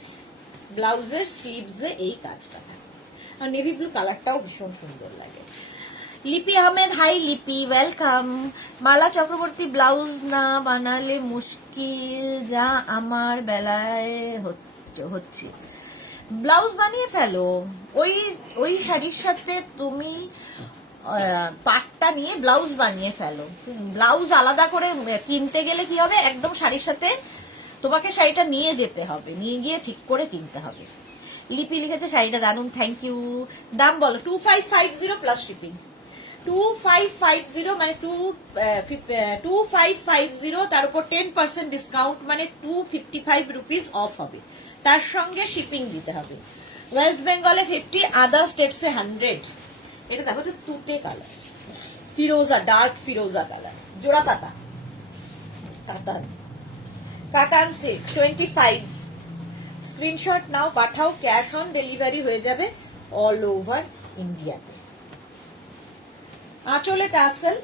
ব্লাউজের স্লিভসে এই কাজটা থাকে। আর নেভি ব্লু কালারটাও ভীষণ সুন্দর লাগে। লিপি আহমেদ, হাই লিপি, ওয়েলকাম। মালা চক্রবর্তী, ব্লাউজ না বানালে মুশকিল যা আমার বেলায় হচ্ছে। ব্লাউজ বানিয়ে ফেলো, ওই ওই শাড়ির সাথে তুমি পাটটা নিয়ে ব্লাউজ বানিয়ে ফেলো। ব্লাউজ আলাদা করে কিনতে গেলে কি হবে, একদম শাড়ির সাথে তোমাকে শাড়িটা নিয়ে যেতে হবে, নিয়ে গিয়ে ঠিক করে কিনতে হবে। লিপি লিখেছে শাড়িটা দারুন, থ্যাংক ইউ। দাম বলো। 2550 প্লাস শিপিং। 2550 মানে 2550, তার উপর 10% ডিসকাউন্ট মানে 255 রুপিস অফ হবে, তার সঙ্গে শিপিং দিতে হবে। ওয়েস্ট বেঙ্গলে 50, আদার স্টেটসে 100। এটা দেখো তো তুতে কালার, ফিরোজা, ডার্ক ফিরোজা কালার, জোড়া পাতা কাতান, কাতান সেট 25। স্ক্রিনশট নাও, পাঠাও, ক্যাশ অন ডেলিভারি হয়ে যাবে অল ওভার ইন্ডিয়াতে। আঁচলে টাসেল,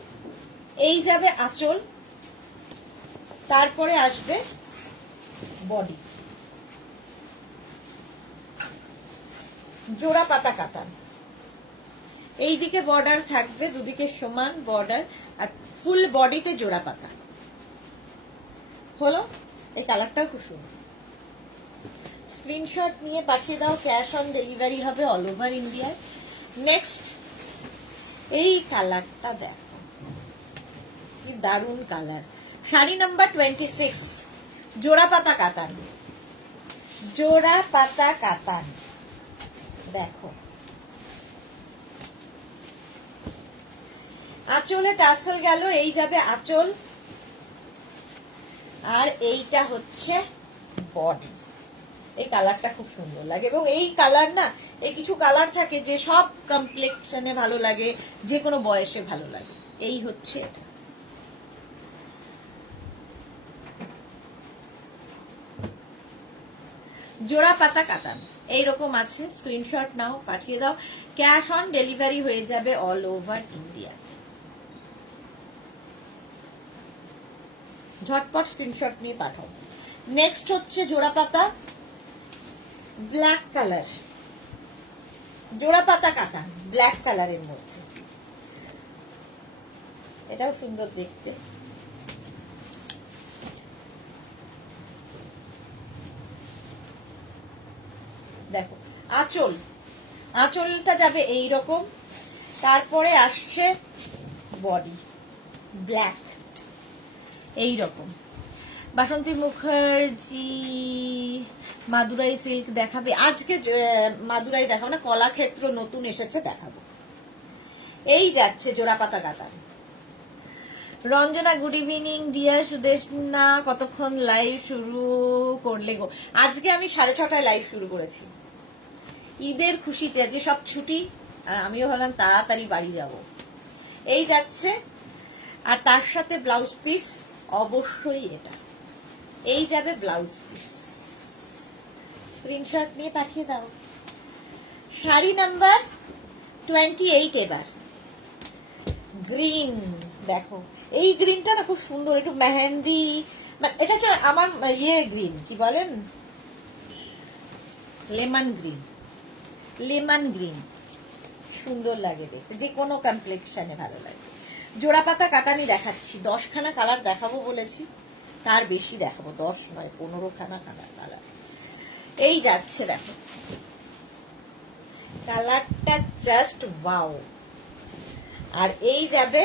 এই যাবে আঁচল, তারপরে আসবে বডি, জোড়া পাতা কাতান। এইদিকে বর্ডার থাকবে, দুদিকে সমান বর্ডার, আর ফুল বডিতে জোড়া পাতা হলো। এই কালারটাও খুব সুন্দর। স্ক্রিনশট নিয়ে পাঠিয়ে দাও, ক্যাশ অন ডেলিভারি হবে অল ওভার ইন্ডিয়ায়। নেক্সট এই কালারটা দেখো, কি দারুণ কালার। শাড়ি নাম্বার 26, জোড়া পাতা কাতান, জোড়া পাতা কাতান। দেখো আঁচলে টাসেল গেল, এই যাবে আঁচল, আর এইটা হচ্ছে বডি। এই কালারটা খুব সুন্দর লাগে, এবং এই কালার না, এই কিছু কালার থাকে যে সব কমপ্লেক্সনে ভালো লাগে, যে কোনো বয়সে ভালো লাগে। এই হচ্ছে এটা। জোড়া পাতা কাতান এইরকম আছে। স্ক্রিনশট নাও, পাঠিয়ে দাও, ক্যাশ অন ডেলিভারি হয়ে যাবে অল ওভার ইন্ডিয়া। ঝটপট স্ক্রিনশট নিয়ে পাঠাও। নেক্সট হচ্ছে জোড়া পাতা ব্ল্যাক কালার, জোড়া পাতা কাতান ব্ল্যাক কালারের মধ্যে, এটাও সুন্দর দেখতে। দেখো আঁচল, আঁচলটা যাবে এইরকম, তারপরে আসছে বডি ব্ল্যাক এইরকম। বাসন্তী মুখার্জি, মাদুরাই সিল্ক দেখাবে আজকে? মাদুরাই দেখাবো না, কলাক্ষেত্র নতুন এসেছে, দেখাবো। এই যাচ্ছে জোড়া পাতা কাতান। Ranjana, good evening deer. Sudeshna, কতক্ষণ লাইভ শুরু করলে গো? আজকে আমি 6:30টায় লাইভ শুরু করেছি, ঈদের খুশিতে। আজকে সব ছুটি, আর আমিও ভাবলাম তাড়াতাড়ি বাড়ি যাব। এই যাচ্ছে, আর তার সাথে ব্লাউজ পিস অবশ্যই এটা, এই যাবে ব্লাউজ পিস। স্ক্রিনশট নিয়ে পাঠিয়ে দাও। শাড়ি নাম্বার 28 এবার গ্রিন। দেখো এই গ্রিনটা না খুব সুন্দর, একটু মেহেন্দি, এটা হচ্ছে আমার ইয়ে গ্রিন, কি বলেন, লেমন গ্রিন, লেমন গ্রিন সুন্দর লাগে দেখতে, যে কোনো কমপ্লেক্সনে ভালো লাগে। জোড়া পাতা কাতানি দেখাচ্ছি, 10খানা কালার দেখাবো বলেছি, তার বেশি দেখাবো, 10 নয় 15খানা কালার। এই যাচ্ছে, দেখো কালারটা জাস্ট ওয়াও। আর এই যাবে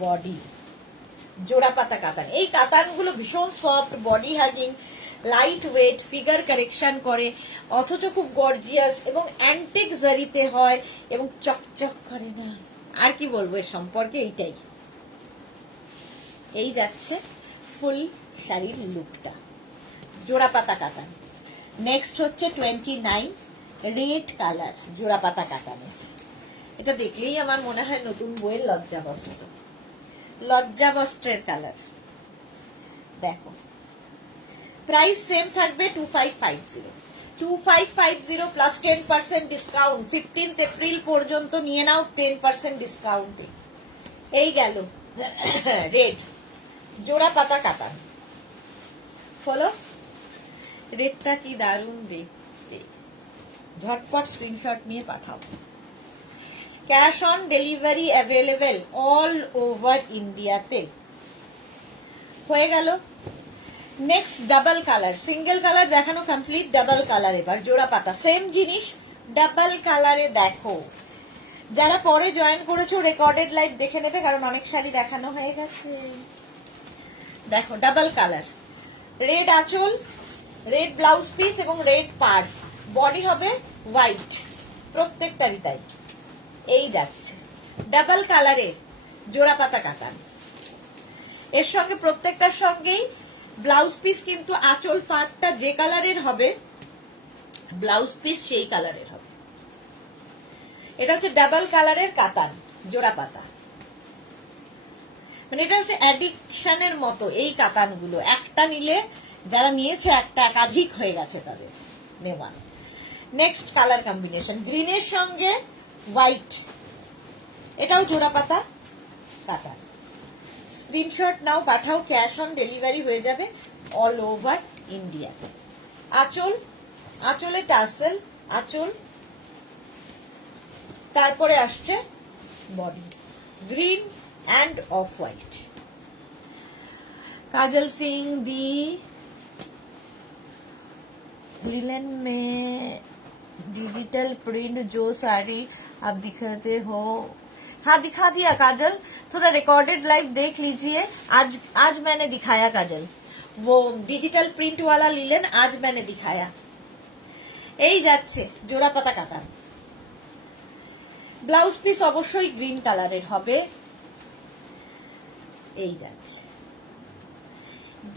বডি, জোড়া পাতা কাতান। এই কাতানগুলো ভীষণ soft, body hugging, light weight, figure correction করে, অথচ খুব গর্জিয়াস, এবং অ্যান্টিক জারিতে হয়, এবং চকচক করে না। আর কি বলবো এর সম্পর্কে, এইটাই। এই যাচ্ছে ফুল শাড়ির লুকটা, জোড়া পাতা কাতান। নেক্সট হচ্ছে 29, রেড কালার, জোড়া পাতা কাতানের। এটা দেখলেই আমার মনে হয় নতুন বইয়ের লজ্জা বস্ত্র, লজ্জা বস্ত্রের কালার। দেখো প্রাইস সেম থাকবে 2550, 2550 প্লাস 10% ডিসকাউন্ট। 15 এপ্রিল পর্যন্ত নিয়ে নাও 10% ডিসকাউন্টে। এই গেল রেড, জোড়া পাতা কাতান। হলো, রেটটা কি দারুণ দেখতে। ঝটপট স্ক্রিনশট নিয়ে পাঠাও। Cash on delivery available all over ইন্ডিয়াতে। হয়ে গেল। Next double colour, single colour দেখানো কমপ্লিট, ডাবল কালার এবার জোড়া পাতা, সেম জিনিস ডাবল কালারে দেখো। যারা পরে জয়েন করেছো রেকর্ডেড লাইভ দেখে নেবে, কারণ অনেক শাড়ি দেখানো হয়ে গেছে। দেখো ডাবল কালার, রেড আঁচল, রেড ব্লাউজ পিস এবং রেড পাড়, বডি হবে হোয়াইট, প্রত্যেকটারই তাই। এই যাচ্ছে ডাবল কালারের জোড়া পাতা কাতান। এর সঙ্গে প্রত্যেকটার সঙ্গেই ব্লাউজ পিস, কিন্তু আঁচল পাড়টা যে কালারের হবে ব্লাউজ পিস সেই কালারের হবে। এটা হচ্ছে ডাবল কালারের কাতান জোড়া পাতা। মানে এটা হচ্ছে অ্যাডিকশনের মতো এই কাতানগুলো, একটা নিলে যারা নিয়েছে একটা একাধিক হয়ে গেছে তাদের নেওয়া। নেক্সট কালার কম্বিনেশন গ্রিনের সঙ্গে হোয়াইট, এটাও জোড়া পাতা কাতান। স্ক্রিনশট নাও, পাঠাও, ক্যাশ অন ডেলিভারি হয়ে যাবে অল ওভার ইন্ডিয়া। আঁচল, আঁচলে টাসেল, আঁচল, তারপরে আসছে body green end of white. Kajal Singh the linen में डिजिटल प्रिंट जो साड़ी आप दिखाते हो, हाँ दिखा दिया काजल, थोड़ा रिकॉर्डेड लाइव देख लीजिए। आज मैंने दिखाया काजल, वो डिजिटल प्रिंट वाला लिलन आज मैंने दिखाया। এই যাচ্ছে জোড়া পাতা কাতান। ব্লাউজ পিস অবশ্যই গ্রিন কালারের হবে। এই যাচ্ছে,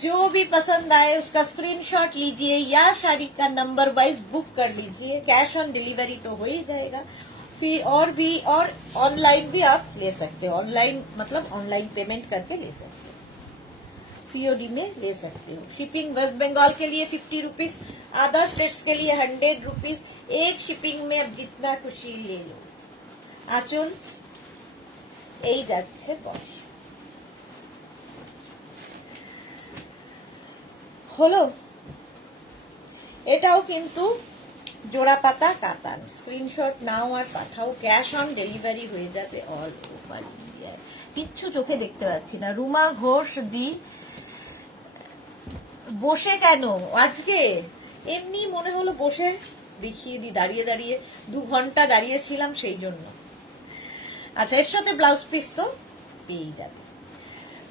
जो भी पसंद आए उसका स्क्रीनशॉट लीजिए या साड़ी का नंबर वाइज बुक कर लीजिए। कैश ऑन डिलीवरी तो हो ही जाएगा, फिर और ऑनलाइन भी आप ले सकते हो। ऑनलाइन मतलब ऑनलाइन पेमेंट करके ले सकते हो, सीओडी में ले सकते हो। शिपिंग वेस्ट बंगाल के लिए 50 रुपीज, अदर स्टेट्स के लिए 100 रुपीज। एक शिपिंग में अब जितना खुशी ले लो। आंचल এই যাচ্ছে বস। হলো, এটাও কিন্তু জোড়া পাতা কাতান। স্ক্রিনশট নাও আর পাঠাও, ক্যাশ অন ডেলিভারি হয়ে যাবে অল ওভার ইন্ডিয়ায়। কিচ্ছু চোখে দেখতে পাচ্ছি না। রুমা ঘোষ দি বসে কেন আজকে? এমনি মনে হলো বসে দেখিয়ে দি, দাঁড়িয়ে দাঁড়িয়ে 2 ঘন্টা দাঁড়িয়েছিলাম সেই জন্য। আচ্ছা, এর সাথে ব্লাউজ পিস তো পেয়ে যাবে।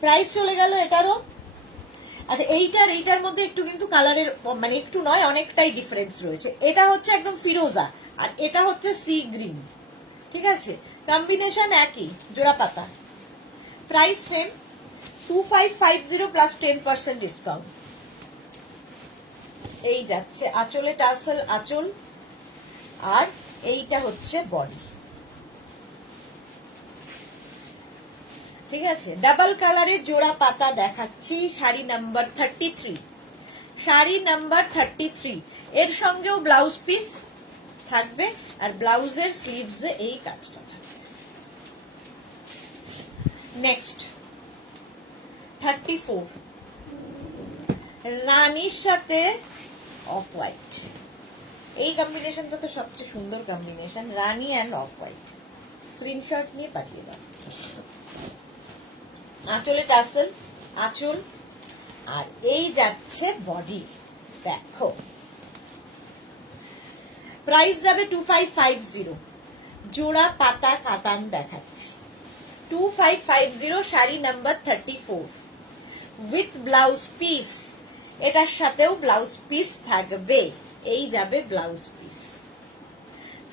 প্রাইস চলে গেল এটারও। আচ্ছা, এইটার মধ্যে একটু কিন্তু কালারের মানে একটু নয় অনেকটাই ডিফারেন্স রয়েছে। এটা হচ্ছে একদম ফিরোজা আর এটা হচ্ছে সি গ্রিন, ঠিক আছে? কম্বিনেশন একই, জোড়া পাতা। Price same 2550 plus 10% discount. এই যাচ্ছে আঁচলে টাসেল, আঁচল, আর এইটা হচ্ছে বডি, ঠিক আছে? ডাবল কালারের জোড়া পাতা দেখাচ্ছি। Sari number 33, sari number 33। এর সঙ্গেও ব্লাউজ পিস থাকবে আর ব্লাউজের স্লিভসে এই কাজটা থাকবে। নেক্সট 34, রানীর সাথে অফ হোয়াইট। এই কম্বিনেশনটা তো সবচেয়ে সুন্দর combination, Rani and off white. Screenshot নিয়ে পাঠিয়ে দাও। আঁচলে টাসেল, আঁচল, আর এই যাচ্ছে বডি। দেখো প্রাইস যাবে 2550। জোড়া পাতা কাতান দেখাচ্ছি 2550। Sari number 34 with blouse piece. এটার সাথেও ব্লাউজ পিস থাকবে। এই যাবে ব্লাউজ পিস।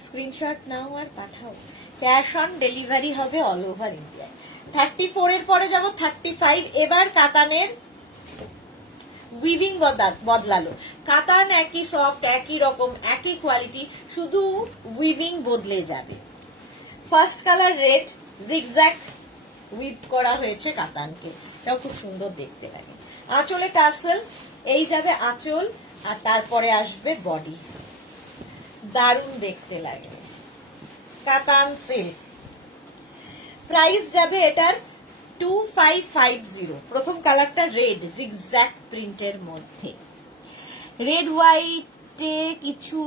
স্ক্রিনশট নাও আর পাঠাও, ক্যাশ অন ডেলিভারি হবে অল ওভার ইন্ডিয়া। 34 এর পরে যাব 35। এবার কাতানের উইভিং বদলালো। কাতান একই সফট, একই রকম, একই কোয়ালিটি, শুধু উইভিং বদলে যাবে। First colour red, zigzag we've করা হয়েছে কাতানকে, এটাও খুব সুন্দর দেখতে লাগে। আঁচলে টাসেল, এই যাবে আঁচল আর তারপরে আসবে বডি, দারুণ দেখতে লাগে। কাতান সিল্ক। প্রাইস যাবে এটার 2550 প্রথম কালারটা রেড জিগজ্যাগ প্রিন্টের মধ্যে রেড হোয়াইটে কিছু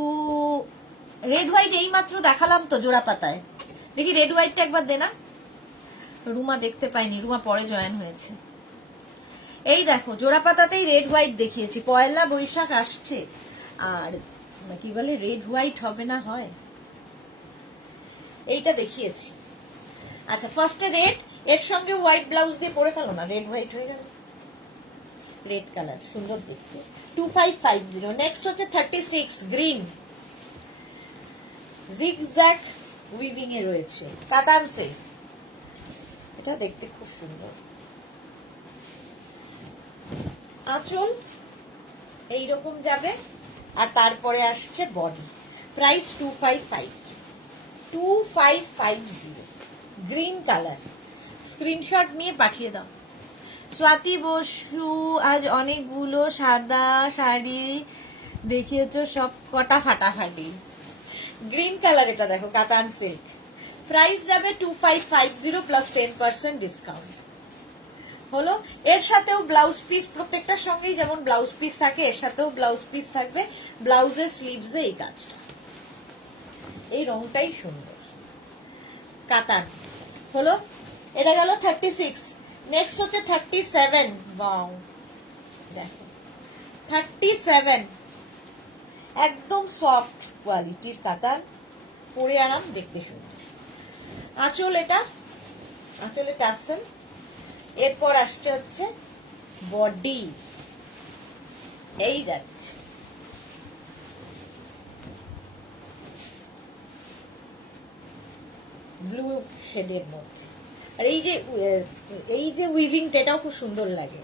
রেড হোয়াইট এই মাত্র দেখালাম তো জোড়া পাতায় দেখি রেড হোয়াইটটা একবার দে না রুমা দেখতে পাইনি রুমা পরে জয়েন হয়েছে এই দেখো জোড়া পাতাতেই রেড হোয়াইট দেখিয়েছি পয়লা বৈশাখ আসছে আর কি বলে রেড হোয়াইট হবে না হয় এইটা দেখিয়েছি আচ্ছা ফার্স্টে রেড এর সঙ্গে হোয়াইট ব্লাউজ দিয়ে পরে ফেলো না রেড হোয়াইট হয়ে গেল রেড কালার সুন্দর দেখতে 2550 নেক্সট হচ্ছে 36 গ্রিন জিগজ্যাগ উইভিং এ রয়েছে কাতান সিল্ক এটা দেখতে খুব সুন্দর আঁচল এইরকম যাবে আর তারপরে আসছে body price 2550 green colour screenshot নিয়ে পাঠিয়ে দাও স্বাতি বসু আজ অনেকগুলো সাদা শাড়ি দেখিয়েছো সব কটা ফাটাফাটি গ্রিন কালার এটা দেখো কাতান সিল্ক প্রাইস যাবে 2550 প্লাস 10% ডিসকাউন্ট হলো এর সাথেও ব্লাউজ পিস প্রত্যেকটার সঙ্গেই যেমন ব্লাউজ পিস থাকে এর সাথেও ব্লাউজ পিস থাকবে ব্লাউজের স্লিভসে এই কাজটা এই রংটাই সুন্দর কাতান হলো এটা গেল 36 নেক্সট হচ্ছে 37 ওয়াও দেখো 37 একদম সফট কোয়ালিটির কাতান পরে আরাম দেখতে সুন্দর আঁচল এটা আঁচলে টাসেল এরপর আসছে হচ্ছে বডি এই যাচ্ছে ব্লু শেডের মধ্যে আর এই যে উইভিংটা এটাও খুব সুন্দর লাগে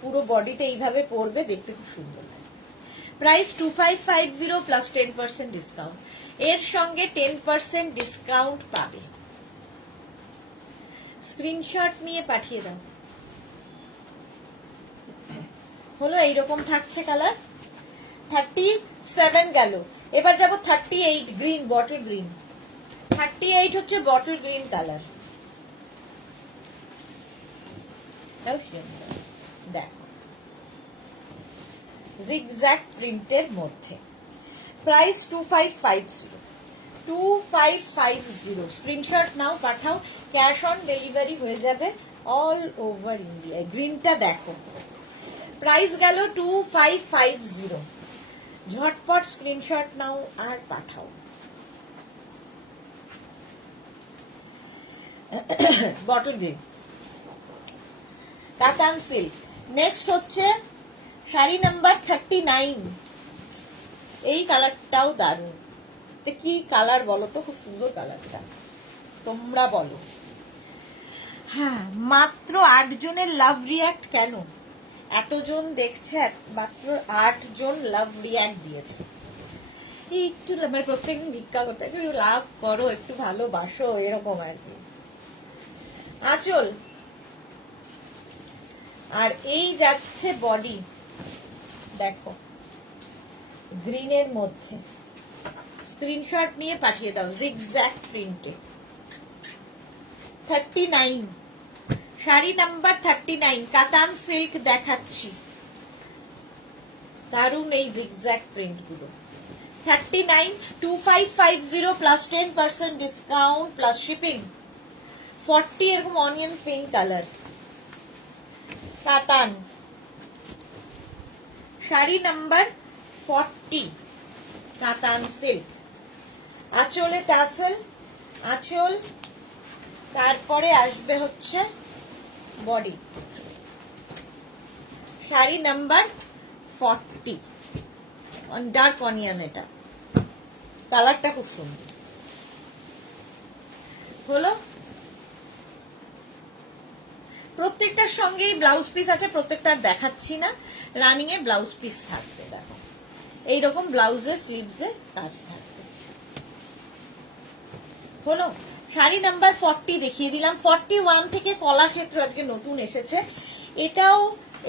পুরো বডিতে এইভাবে পরবে দেখতে খুব সুন্দর লাগে প্রাইস 2550 প্লাস 10% ডিসকাউন্ট এর সঙ্গে 10% ডিসকাউন্ট পাবে স্ক্রিনশট নিয়ে পাঠিয়ে দাও হলো এইরকম থাকছে কালার 37 গেল এবার যাব 38 গ্রিন বটল গ্রিন 38 হচ্ছে বটল গ্রিন কালার দেখো জিগজ্যাগ প্রিন্টের মধ্যে প্রাইস 2550 স্ক্রিনশট নাও পাঠাও ক্যাশ অন ডেলিভারি হয়ে যাবে অল ওভার ইন্ডিয়া গ্রিনটা দেখো প্রাইস গেল 2550 ঝটপট স্ক্রিনশট নাও আর পাঠাও বটল গ্রিন কাতান সিল্ক নেক্সট হচ্ছে শাড়ি নাম্বার 39 এই কালারটাও দারুণ এটা কি কালার বলো তো খুব সুন্দর কালারটা তোমরা বলো হ্যাঁ মাত্র 8 জনের লাভ রিয়াক্ট কেন এতজন দেখছে মাত্র 8 জন লাভ রিয়াক্ট দিয়েছে একটু মানে প্রত্যেকদিন ভিক্ষা করতে একটু লাভ করো একটু ভালোবাসো এরকম আর কি আঁচল আর এই যাচ্ছে বডি দেখো গ্রিনের মধ্যে স্ক্রিনশট নিয়ে পাঠিয়ে দাও জিগজ্যাগ প্রিন্টে 39 শাড়ি নাম্বার 39 কাতান সিল্ক দেখাচ্ছি দারুন এই জিগজ্যাগ প্রিন্ট গুলো 39 2550 প্লাস 10% ডিসকাউন্ট প্লাস শিপিং 40 এরকম অনিয়ন পিঙ্ক কালার কাতান শাড়ি নাম্বার 40 কাতান সিল্ক আঁচলে টাসেল আঁচল তারপরে আসবে হচ্ছে body sari number 40 dark onion এটা কালারটা খুব সুন্দর হলো প্রত্যেকটার সঙ্গেই ব্লাউজ পিস আছে প্রত্যেকটার দেখাচ্ছি না রানিং এ ব্লাউজ পিস থাকবে দেখো এইরকম ব্লাউজের স্লিভসে কাজ থাকবে হলো শাড়ি নাম্বার 40 দেখিয়ে দিলাম 41 থেকে কলাক্ষেত্র আজকে নতুন এসেছে এটাও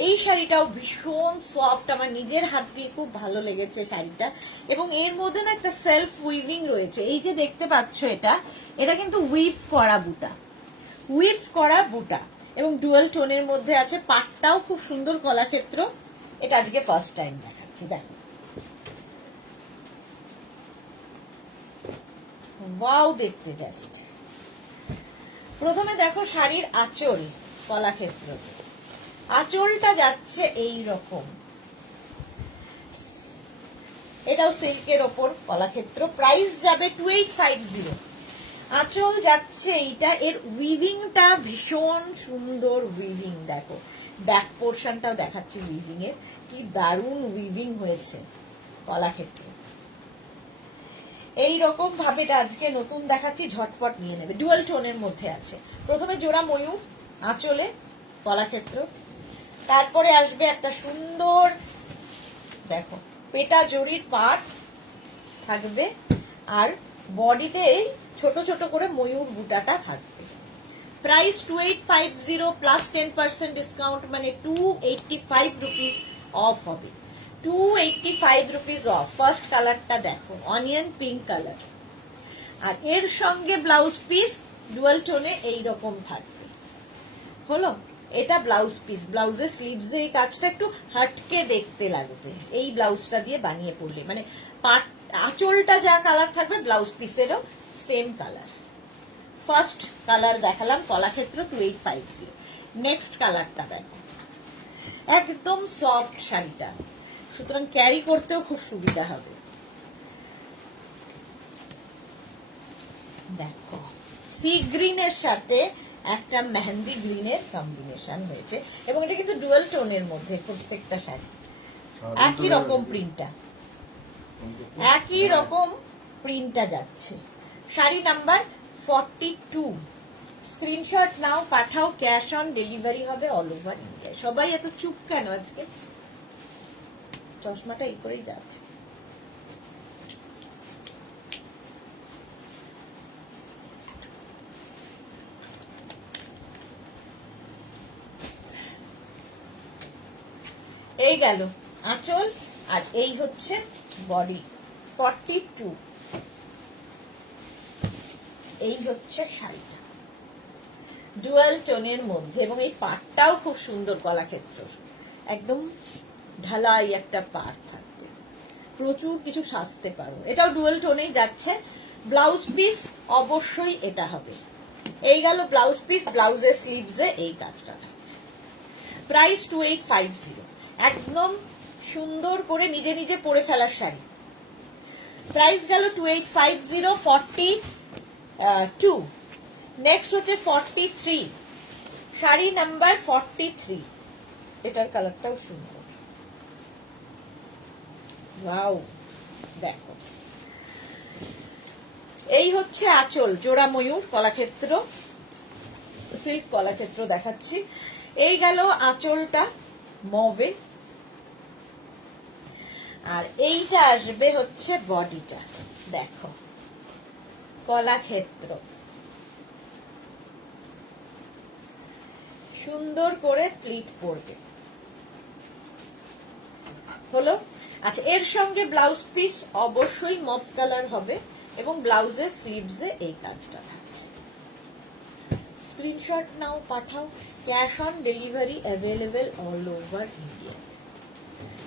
এই শাড়িটাও ভীষণ সফট আমার নিজের হাত দিয়ে খুব ভালো লেগেছে শাড়িটা এবং এর মধ্যে না একটা সেলফ উইভিং রয়েছে এই যে দেখতে পাচ্ছ এটা কিন্তু উইভ করা বুটা এবং ডুয়াল টোনের মধ্যে আছে। পাটটাও খুব সুন্দর কলাক্ষেত্র। এটা আজকে ফার্স্ট টাইম দেখাচ্ছি, দেখো ওয়াও দেখতে জাস্ট। প্রথমে দেখো শাড়ির আঁচল, কলাক্ষেত্র আঁচলটা যাচ্ছে এই রকম, এটাও সিল্কের ওপর কলাক্ষেত্র। প্রাইস যাবে 2850। আঁচল যাচ্ছে এইটা, এর উইভিংটা ভীষণ সুন্দর উইভিং, দেখো ব্যাক পোর্শনটাও দেখাচ্ছি উইভিং এর, কি দারুণ উইভিং হয়েছে কলাক্ষেত্রে। এইরকম ভাবে আজকে নতুন দেখাচ্ছি, ঝটপট নিয়ে নেবে। ডুয়াল টোনের মধ্যে আছে। প্রথমে জোড়া ময়ূর আঁচলে কলাক্ষেত্র, তারপরে আসবে একটা সুন্দর দেখো পেটা জরির পাট থাকবে, আর বডিতে ছোট ছোট করে ময়ূর বুটাটা থাকবে। প্রাইস 2850 প্লাস 10% ডিসকাউন্ট, মানে 285 রুপিস অফ হবে। 285 রুপিস অফ। ফার্স্ট কালারটা দেখো, অনিয়ন পিঙ্ক কালার, আর এর সঙ্গে ব্লাউজ পিস ডুয়াল টোনে এইরকম থাকবে। হলো, এটা ব্লাউজ পিস। ব্লাউজের স্লিভসে এই কাজটা একটু হাটকে দেখতে লাগবে এই ব্লাউজটা দিয়ে বানিয়ে পড়লে, মানে পাট আঁচলটা যা কালার থাকবে ব্লাউজ পিসেরও সেম কালার। ফার্স্ট কালার দেখালাম কলাক্ষেত্র 2850। নেক্সট কালারটা দেখো, একদম সফট শাড়িটা, সুতরাং ক্যারি করতেও খুব সুবিধা হবে। দেখো সি গ্রিনের সাথে একটা মেহেন্দি গ্রিনের কম্বিনেশন হয়েছে, এবং এটা কিন্তু ডুয়াল টোনের মধ্যে প্রত্যেকটা শাড়ি। একই রকম প্রিন্টটা, একই রকম প্রিন্টটা যাচ্ছে। শাড়ি নাম্বার 42। স্ক্রিনশট নাও, পাঠাও, ক্যাশ অন ডেলিভারি হবে অল ওভার ইন্ডিয়া। সবাই এত চুপ কেন আজকে? চশমাটা এই করেই যাবে। এই গেল আঁচল, আর এই হচ্ছে বডি 42। এই হচ্ছে শাড়িটা ডুয়াল টোনের মধ্যে, এবং এই পাটটাও খুব সুন্দর কলাক্ষেত্র, একদম ঢালাই একটা পাট থাকবে, প্রচুর কিছু সাজতে পারো। এটাও ডুয়াল টোনেই যাচ্ছে। ব্লাউজ পিস অবশ্যই এটা হবে। এই গেল ব্লাউজ পিস। ব্লাউজের স্লিভসে এই কাজটা থাকছে। প্রাইস 2850। একদম সুন্দর করে নিজে নিজে পরে ফেলার শাড়ি। প্রাইস গেল 2850। 42। নেক্সট হচ্ছে 43। শাড়ি নাম্বার 43। এটার কালারটাও সুন্দর, ওয়াও দেখো। এই হচ্ছে আঁচল, জোড়া ময়ূর কলাক্ষেত্র, সিল্ক কলাক্ষেত্র দেখাচ্ছি। এই গেল আঁচলটা মভে, আর এইটা আসবে হচ্ছে বডিটা, দেখো কলাক্ষেত্র, সুন্দর করে প্লিট পড়বে। হলো, আচ্ছা এর সঙ্গে ব্লাউজ পিস অবশ্যই মভ কালার হবে, এবং ব্লাউজের স্লিভসে এই কাজটা থাকছে। স্ক্রিনশট নাও, পাঠাও, cash on delivery available all over India.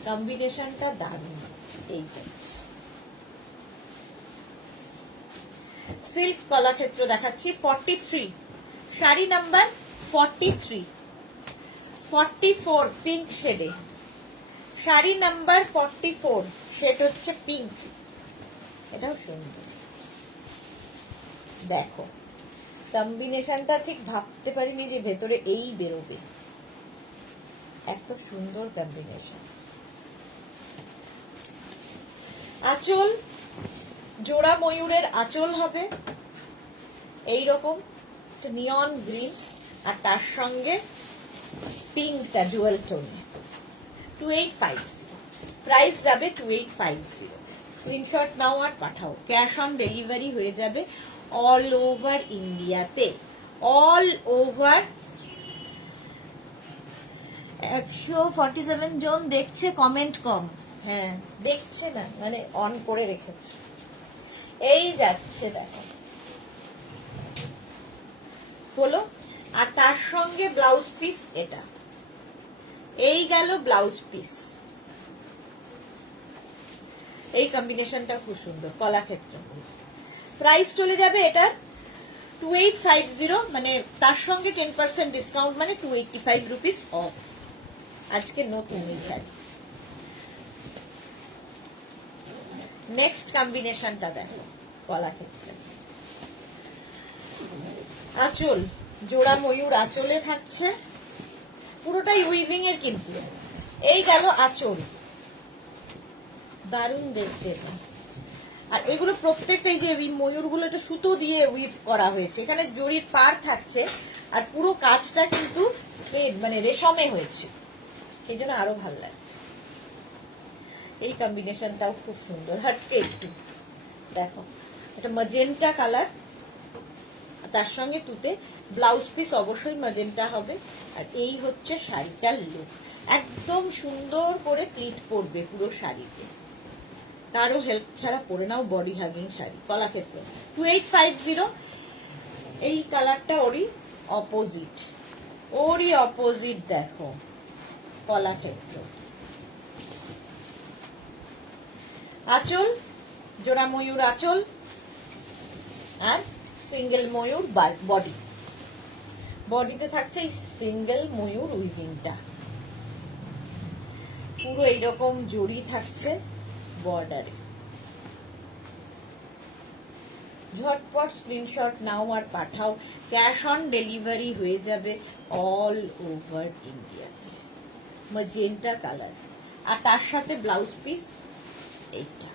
কম্বিনেশনটা দারুণ। এই সিল্ক কলাক্ষেত্র দেখাচ্ছি 43। শাড়ি নাম্বার 43। 44 পিঙ্ক শেডে। শাড়ি নাম্বার 44, শেড হচ্ছে পিঙ্ক। এটাও সুন্দর, দেখো কম্বিনেশনটা ঠিক ভাবতে পারিনি যে ভেতরে এই বেরোবে, এত সুন্দর কম্বিনেশন। আঁচল জোড়া ময়ূরের আঁচল হবে এইরকম নিয়ন গ্রিন, আর তার সঙ্গে পিঙ্কটা ডুয়াল টোনে। 2850। প্রাইস যাবে 2850। স্ক্রিনশট নাও আর পাঠাও, ক্যাশ অন ডেলিভারি হয়ে যাবে অল ওভার ইন্ডিয়াতে। All over. 147 জন দেখছে, কমেন্ট কম। হ্যাঁ দেখছে না, মানে অন করে রেখেছে। এই যাচ্ছে দেখো, হলো। আর তার সঙ্গে ব্লাউজ পিস এটা। এই গেল ব্লাউজ পিস। এই কম্বিনেশনটা খুব সুন্দর, কলাক্ষেত্র। প্রাইস চলে যাবে এটার 2850, মানে তার সঙ্গে 10% ডিসকাউন্ট, মানে 285 রুপিস অফ। আজকে নতুন এই শাড়ি। নেক্সট কম্বিনেশনটা দেখো, কলাক্ষেত্র। আঁচল, জোড়া ময়ূর আঁচলে থাকছে, পুরোটাই উইভিং এর কিন্তু। এই গেল আঁচল, দারুণ দেখতে। আর এগুলো প্রত্যেকটা, এই যে ময়ূরগুলো এটা সুতো দিয়ে উইভ করা হয়েছে, এখানে জরির পার থাকছে, আর পুরো কাজটা কিন্তু মানে রেশমে হয়েছে, সেই জন্য আরো ভালো লাগছে। এই কম্বিনেশনটাও খুব সুন্দর, হাটকে একটু দেখো, এটা ম্যাজেন্টা কালার, তার সঙ্গে তুতে ব্লাউজ পিস অবশ্যই ম্যাজেন্টা হবে। আর এই হচ্ছে শাড়িটার লুক, একদম সুন্দর করে প্লিট পড়বে পুরো শাড়িতে, কারো হেল্প ছাড়া পরে নাও, বডি হাগিং শাড়ি, কলাক্ষেত্র। 2850। এই কালারটা ওরই অপোজিট দেখো, কলাক্ষেত্র। আঁচল, জোড়া ময়ূর আঁচল, আর সিঙ্গেল ময়ূর বডিতে থাকছে এই সিঙ্গেল ময়ূর উইভিংটা, পুরো এইরকম জড়ি থাকছে বর্ডারে। ঝটপট স্ক্রিনশট নাও আর পাঠাও, ক্যাশ অন ডেলিভারি হয়ে যাবে অল ওভার ইন্ডিয়াতে। ম্যাজেন্টা কালার, আর তার সাথে ব্লাউজ পিস এইটা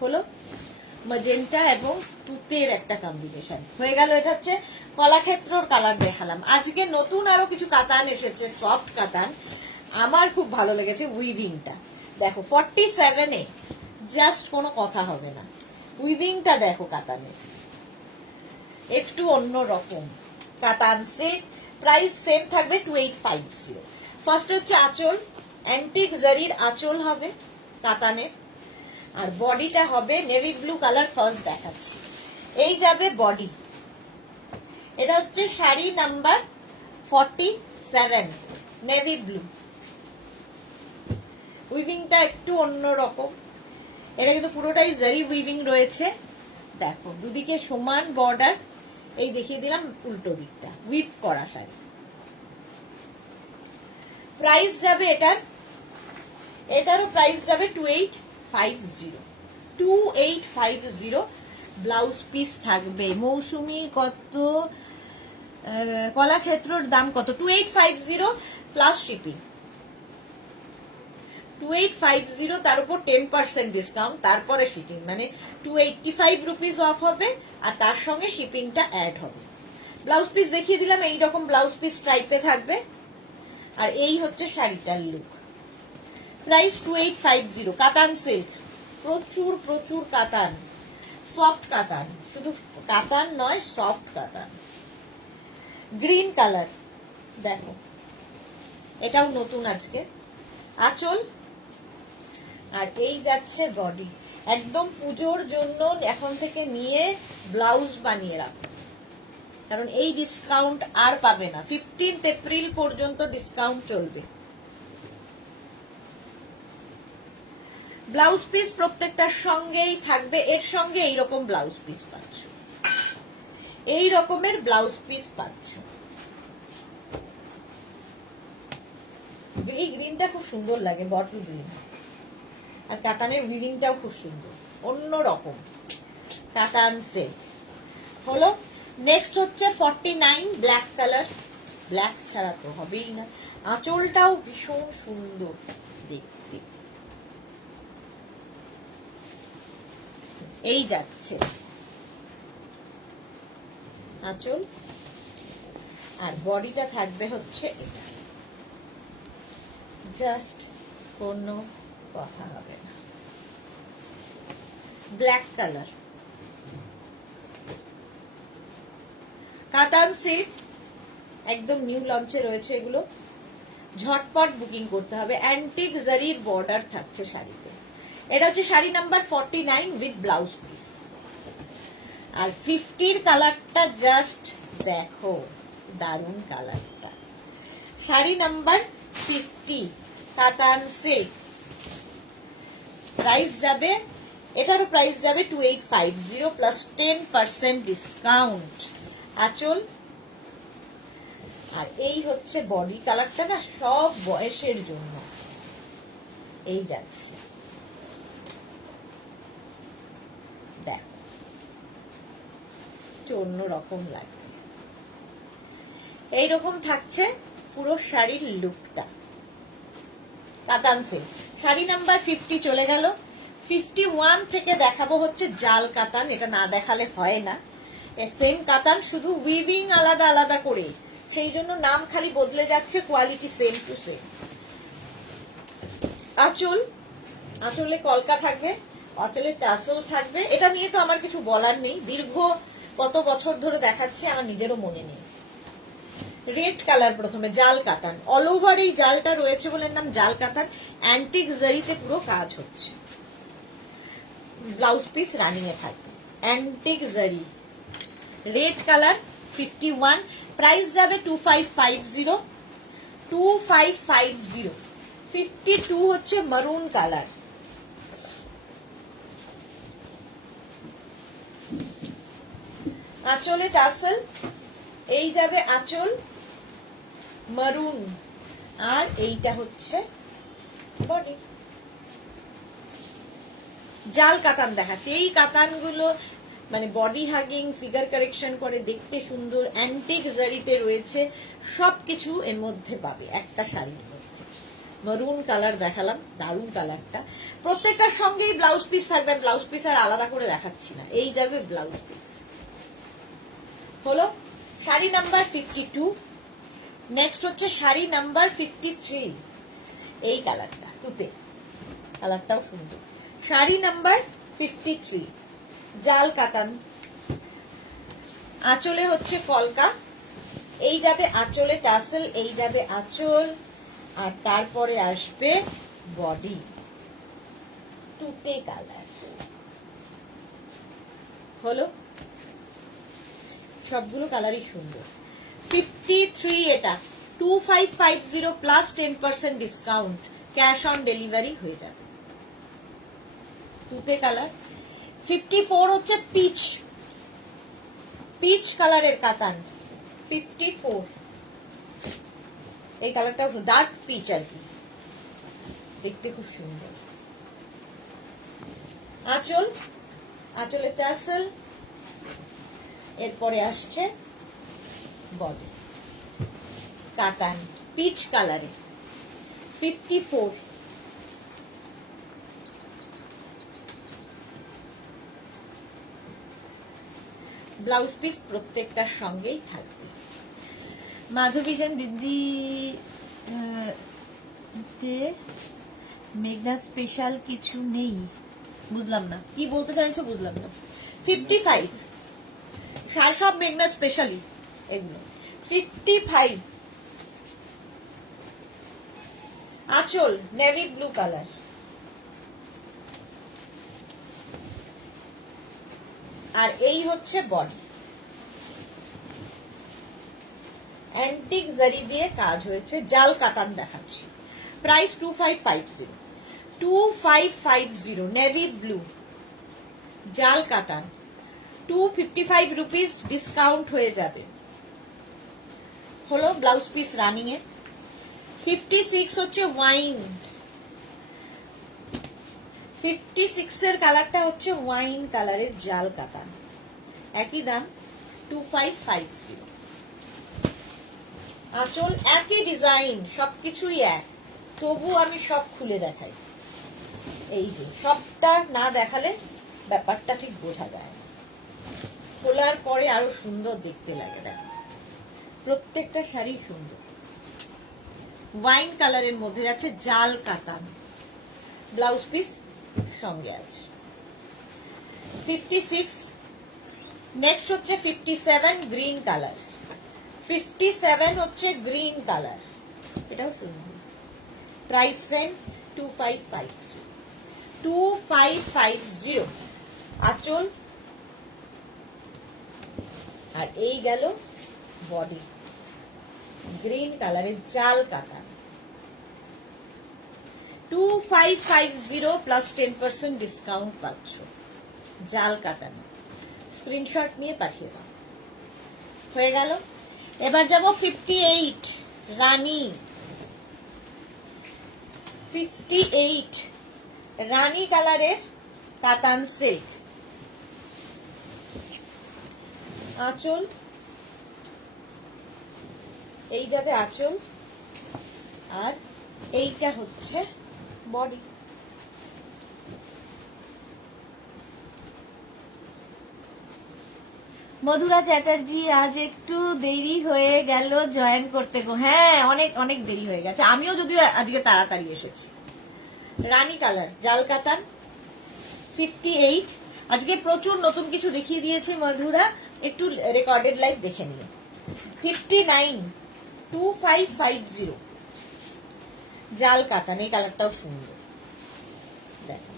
হলো ম্যাজেন্টা এবং তুতের একটা কম্বিনেশন হয়ে গেল। এটা হচ্ছে কলাক্ষেত্রর কালার দেখালাম। আজকে নতুন আরো কিছু কাতান এসেছে, সফট কাতান, আমার খুব ভালো লেগেছে উইভিংটা। দেখো 47-এ জাস্ট কোনো কথা হবে না, উইভিংটা দেখো কাতানের, একটু অন্য রকম কাতান সেট। প্রাইস সেম থাকবে 2850। ফার্স্ট হচ্ছে আঁচল, অ্যান্টিক জারির আঁচল হবে কাতানের, আর বডিটা হবে নেভি ব্লু কালার। ফার্স্ট দেখাচ্ছি, এই যাবে বডি। এটা হচ্ছে শাড়ি নাম্বার 47, নেভি ব্লু। উইভিংটা একটু অন্য রকম, এটা কিন্তু পুরোটাই জারি উইভিং রয়েছে। দেখো দুদিকে সমান বর্ডার, এই দেখিয়ে দিলাম উল্টো দিকটা, উইভ করা শাড়ি। প্রাইস যাবে এটারও প্রাইস যাবে 2850। ব্লাউজ পিস থাকবে। মৌসুমি কত, কলাক্ষেত্রর দাম কত? 2850 প্লাস শিপিং। 2850, তার উপর 10% ডিসকাউন্ট, তারপরে শিপিং, মানে 285 রুপিস অফ হবে, আর তার সঙ্গে শিপিংটা অ্যাড হবে। ব্লাউজ পিস দেখিয়ে দিলাম, এইরকম ব্লাউজ পিস টাইপে থাকবে, আর এই হচ্ছে শাড়িটার লুক। প্রাইস 2850। কাতান সিল্ক, প্রচুর কাতান, সফট কাতান, শুধু কাতান নয়, সফট কাতান। গ্রিন কালার দেখো, এটাও নতুন আজকে। আঁচল, আর এই যাচ্ছে বডি। একদম পুজোর জন্য এখন থেকে নিয়ে ব্লাউজ বানিয়ে রাখো, কারণ এই ডিসকাউন্ট আর পাবে না, 15 এপ্রিল পর্যন্ত ডিসকাউন্ট চলবে। ব্লাউজ পিস প্রত্যেকটার সঙ্গেই থাকবে, এর সঙ্গে এইরকম ব্লাউজ পিস পাচ্ছ, এই রকমের ব্লাউজ পিস পাচ্ছ। এই গ্রিনটা খুব সুন্দর লাগে, বটল গ্রিন, আর কাতানের উইভিংটাও খুব সুন্দর, অন্য রকম কাতান সেট হলো। নেক্সট হচ্ছে 49, ব্ল্যাক কালার, ব্ল্যাক ছাড়া তো হবেই না। আঁচলটাও ভীষণ সুন্দর দেখতে, এই যাচ্ছে আঁচল, আর বডিটা থাকবে হচ্ছে এটা, জাস্ট কোনো কথা হবে না। ব্ল্যাক কালার, কাতান সিল্ক, একদম নিউ লঞ্চে রয়েছে এগুলো, ঝটপট বুকিং করতে হবে। অ্যান্টিক জারির বর্ডার থাকছে শাড়িতে। এটা হচ্ছে sari number 49 with blouse piece. আর 50-র কালারটা জাস্ট দেখো দারুণ কালারটা। শাড়ি নাম্বার 50 কাতান সিল্ক, প্রাইস যাবে, এটারও প্রাইস যাবে 2850 প্লাস 10% ডিসকাউন্ট। আঁচল, আর এই হচ্ছে বডি কালারটা, না সব বয়সের জন্য এই যাচ্ছে। দেখো অন্যরকম লাগবে, এইরকম থাকছে পুরো শাড়ির লুকটা। কাতান সিল্ক শাড়ি নাম্বার 50 চলে গেল। 51 থেকে দেখাবো হচ্ছে জাল কাতান, এটা না দেখালে হয় না। সেম কাতান, শুধু উইভিং আলাদা আলাদা করে, সেই জন্য নাম খালি বদলে যাচ্ছে, কোয়ালিটি সেম টু সেম। আঁচল, আঁচলে কলকা থাকবে, আঁচলে টাসেল থাকবে। এটা নিয়ে তো আমার কিছু বলার নেই, দীর্ঘ কত বছর ধরে দেখাচ্ছে, আমার নিজেরও মনে নেই। রেড কালার প্রথমে, জাল কাতান, অল ওভার এই জালটা রয়েছে বলে নাম জাল কাতান। অ্যান্টিক জারিতে পুরো কাজ হচ্ছে, ব্লাউজ পিস রানিং এ থাকবে, অ্যান্টিক জারি। রেড কালার 51, প্রাইস যাবে 2550, 2550। 52 হচ্ছে মারুন কালার, আঁচলে টাসেল, এই যাবে আঁচল মারুন, আর এইটা হচ্ছে বডি। জাল কাতান দেখাচ্ছে, এই কাতানগুলো মানে বডি হাগিং, ফিগার কারেকশন করে, দেখতে সুন্দর, অ্যান্টিক জারিতে রয়েছে, সবকিছু এর মধ্যে পাবে একটা শাড়ির মধ্যে। মারুন কালার দেখালাম, দারুণ কালারটা। প্রত্যেকটার সঙ্গেই ব্লাউজ পিস থাকবে, ব্লাউজ পিস আর আলাদা করে দেখাচ্ছি না, এই যাবে ব্লাউজ পিস। হলো শাড়ি নাম্বার 52। নেক্সট হচ্ছে শাড়ি নাম্বার 53, এই কালারটা তুতে, কালারটাও সুন্দর। শাড়ি নাম্বার 53 জাল কাতান, আঁচলে হচ্ছে কলকা, এই যাবে আঁচলে টাসেল, এই যাবে আঁচল, আর তারপরে আসবে বডি, তুতে কালার। হলো, সবগুলো কালারই সুন্দর। 53 এটা 2550 plus 10% discount, cash on delivery হয়ে যাবে। তুতে কালার। 54 হচ্ছে পিচ, পিচ কালারের কাতান 54, এই কালারটাও ডার্ক পিচ আর কি, দেখতে খুব সুন্দর। আঁচল, আঁচলে টাসেল, এরপরে আসছে বডি, কাতান পিচ কালারে 54। ব্লাউজ পিস প্রত্যেকটার সঙ্গেই থাকবে। মাধবী সেন দিদি, মেঘনা স্পেশাল কিছু নেই, বুঝলাম না কি বলতে চাইছো, বুঝলাম না। 55 সব মেঘনা স্পেশালি এগুলো। 55 আঁচল নেভি ব্লু কালার, আর এই হচ্ছে বডি, অ্যান্টিক জারি দিয়ে কাজ হয়েছে, জাল কাতান দেখাচ্ছি। প্রাইস 2550, 2550 নেভি ব্লু জাল কাতান, 255 রুপিস ডিসকাউন্ট হয়ে যাবে। হলো ব্লাউজ পিস রানিং এ। 56 হচ্ছে ওয়াইন, 56 এর কালারটা হচ্ছে ওয়াইন কালারের জাল কাতান, একই দাম 2550। আঁচল একই ডিজাইন, সবকিছুই এক, তবু আমি সব খুলে দেখাই। এই যে সবটা না দেখালে ব্যাপারটা ঠিক বোঝা যায় না, খোলার পরে আরো সুন্দর দেখতে লাগে। দেখো প্রত্যেকটা শাড়ি সুন্দর, ওয়াইন কালারের মধ্যে যাচ্ছে জাল কাতান, ব্লাউজ পিস সঙ্গে আছে। 56। নেক্সট হচ্ছে 57 গ্রিন কালার, 57 হচ্ছে গ্রিন কালার, এটাও সুন্দর। Price same 2550, 2550। আঁচল, আর এই গেল বডি গ্রিন কালারের জাল কাতান 2550 প্লাস 10% ডিসকাউন্ট পাচ্ছ জাল কাতান স্ক্রিনশট নিয়ে পাঠিয়ে দাও হয়ে গেল এবার যাব 58 রানী 58 রানী কালারের কাতান সিল্ক আঁচল এই যাবে আঁচল আর এইটা হচ্ছে বডি মধুরা চ্যাটার্জি আজ একটু দেরি হয়ে গেল জয়েন করতে গো হ্যাঁ অনেক অনেক দেরি হয়ে গেছে আমিও যদিও আজকে তাড়াতাড়ি এসেছি রানী কালার জাল কাতান 58 আজকে প্রচুর নতুন কিছু দেখিয়ে দিয়েছে মধুরা একটু রেকর্ডেড লাইভ দেখে নিও 59 2550 জাল কাতান এই কালারটাও সুন্দর দেখো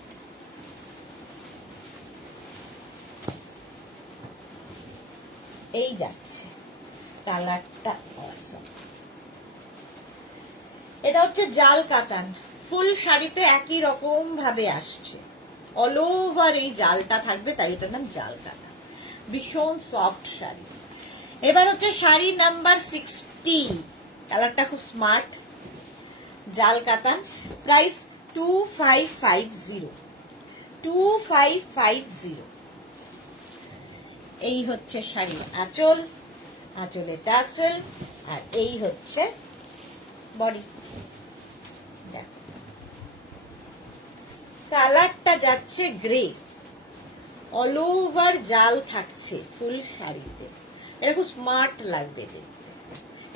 এই যাচ্ছে কালারটা অসম এটা হচ্ছে জাল কাতান ফুল শাড়িতে একই রকম ভাবে আসছে অল ওভার এই জালটা থাকবে তাই এটার নাম জাল কাতান ভীষণ সফট শাড়ি এবার হচ্ছে শাড়ি নাম্বার 60 কালারটা খুব স্মার্ট জাল কাতান প্রাইস 2550 এই হচ্ছে শাড়ির আঁচল আঁচলে টাসেল আর এই হচ্ছে বডি দেখো কালারটা যাচ্ছে গ্রে অল ওভার জাল থাকছে ফুল শাড়িতে এটা খুব স্মার্ট লাগবে দেখতে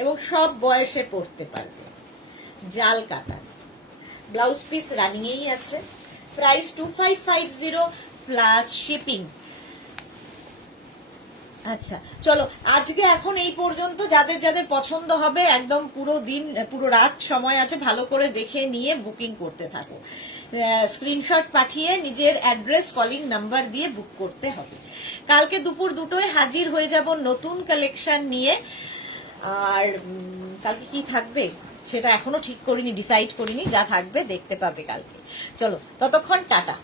এবং সব বয়সে পরতে পারবে জাল কাতান ব্লাউজ পিস রানিংয়েই আছে প্রাইস 2550 প্লাস শিপিং আচ্ছা চলো আজকে এখন এই পর্যন্ত যাদের যাদের পছন্দ হবে একদম পুরো দিন পুরো রাত সময় আছে ভালো করে দেখে নিয়ে বুকিং করতে থাকো স্ক্রিনশট পাঠিয়ে নিজের অ্যাড্রেস কলিং নাম্বার দিয়ে বুক করতে হবে কালকে দুপুর 2টোয় হাজির হয়ে যাব নতুন কালেকশন নিয়ে আর কালকে কি থাকবে সেটা এখনো ঠিক করিনি ডিসাইড করিনি যা থাকবে দেখতে পাবে কালকে চলো ততক্ষণ টাটা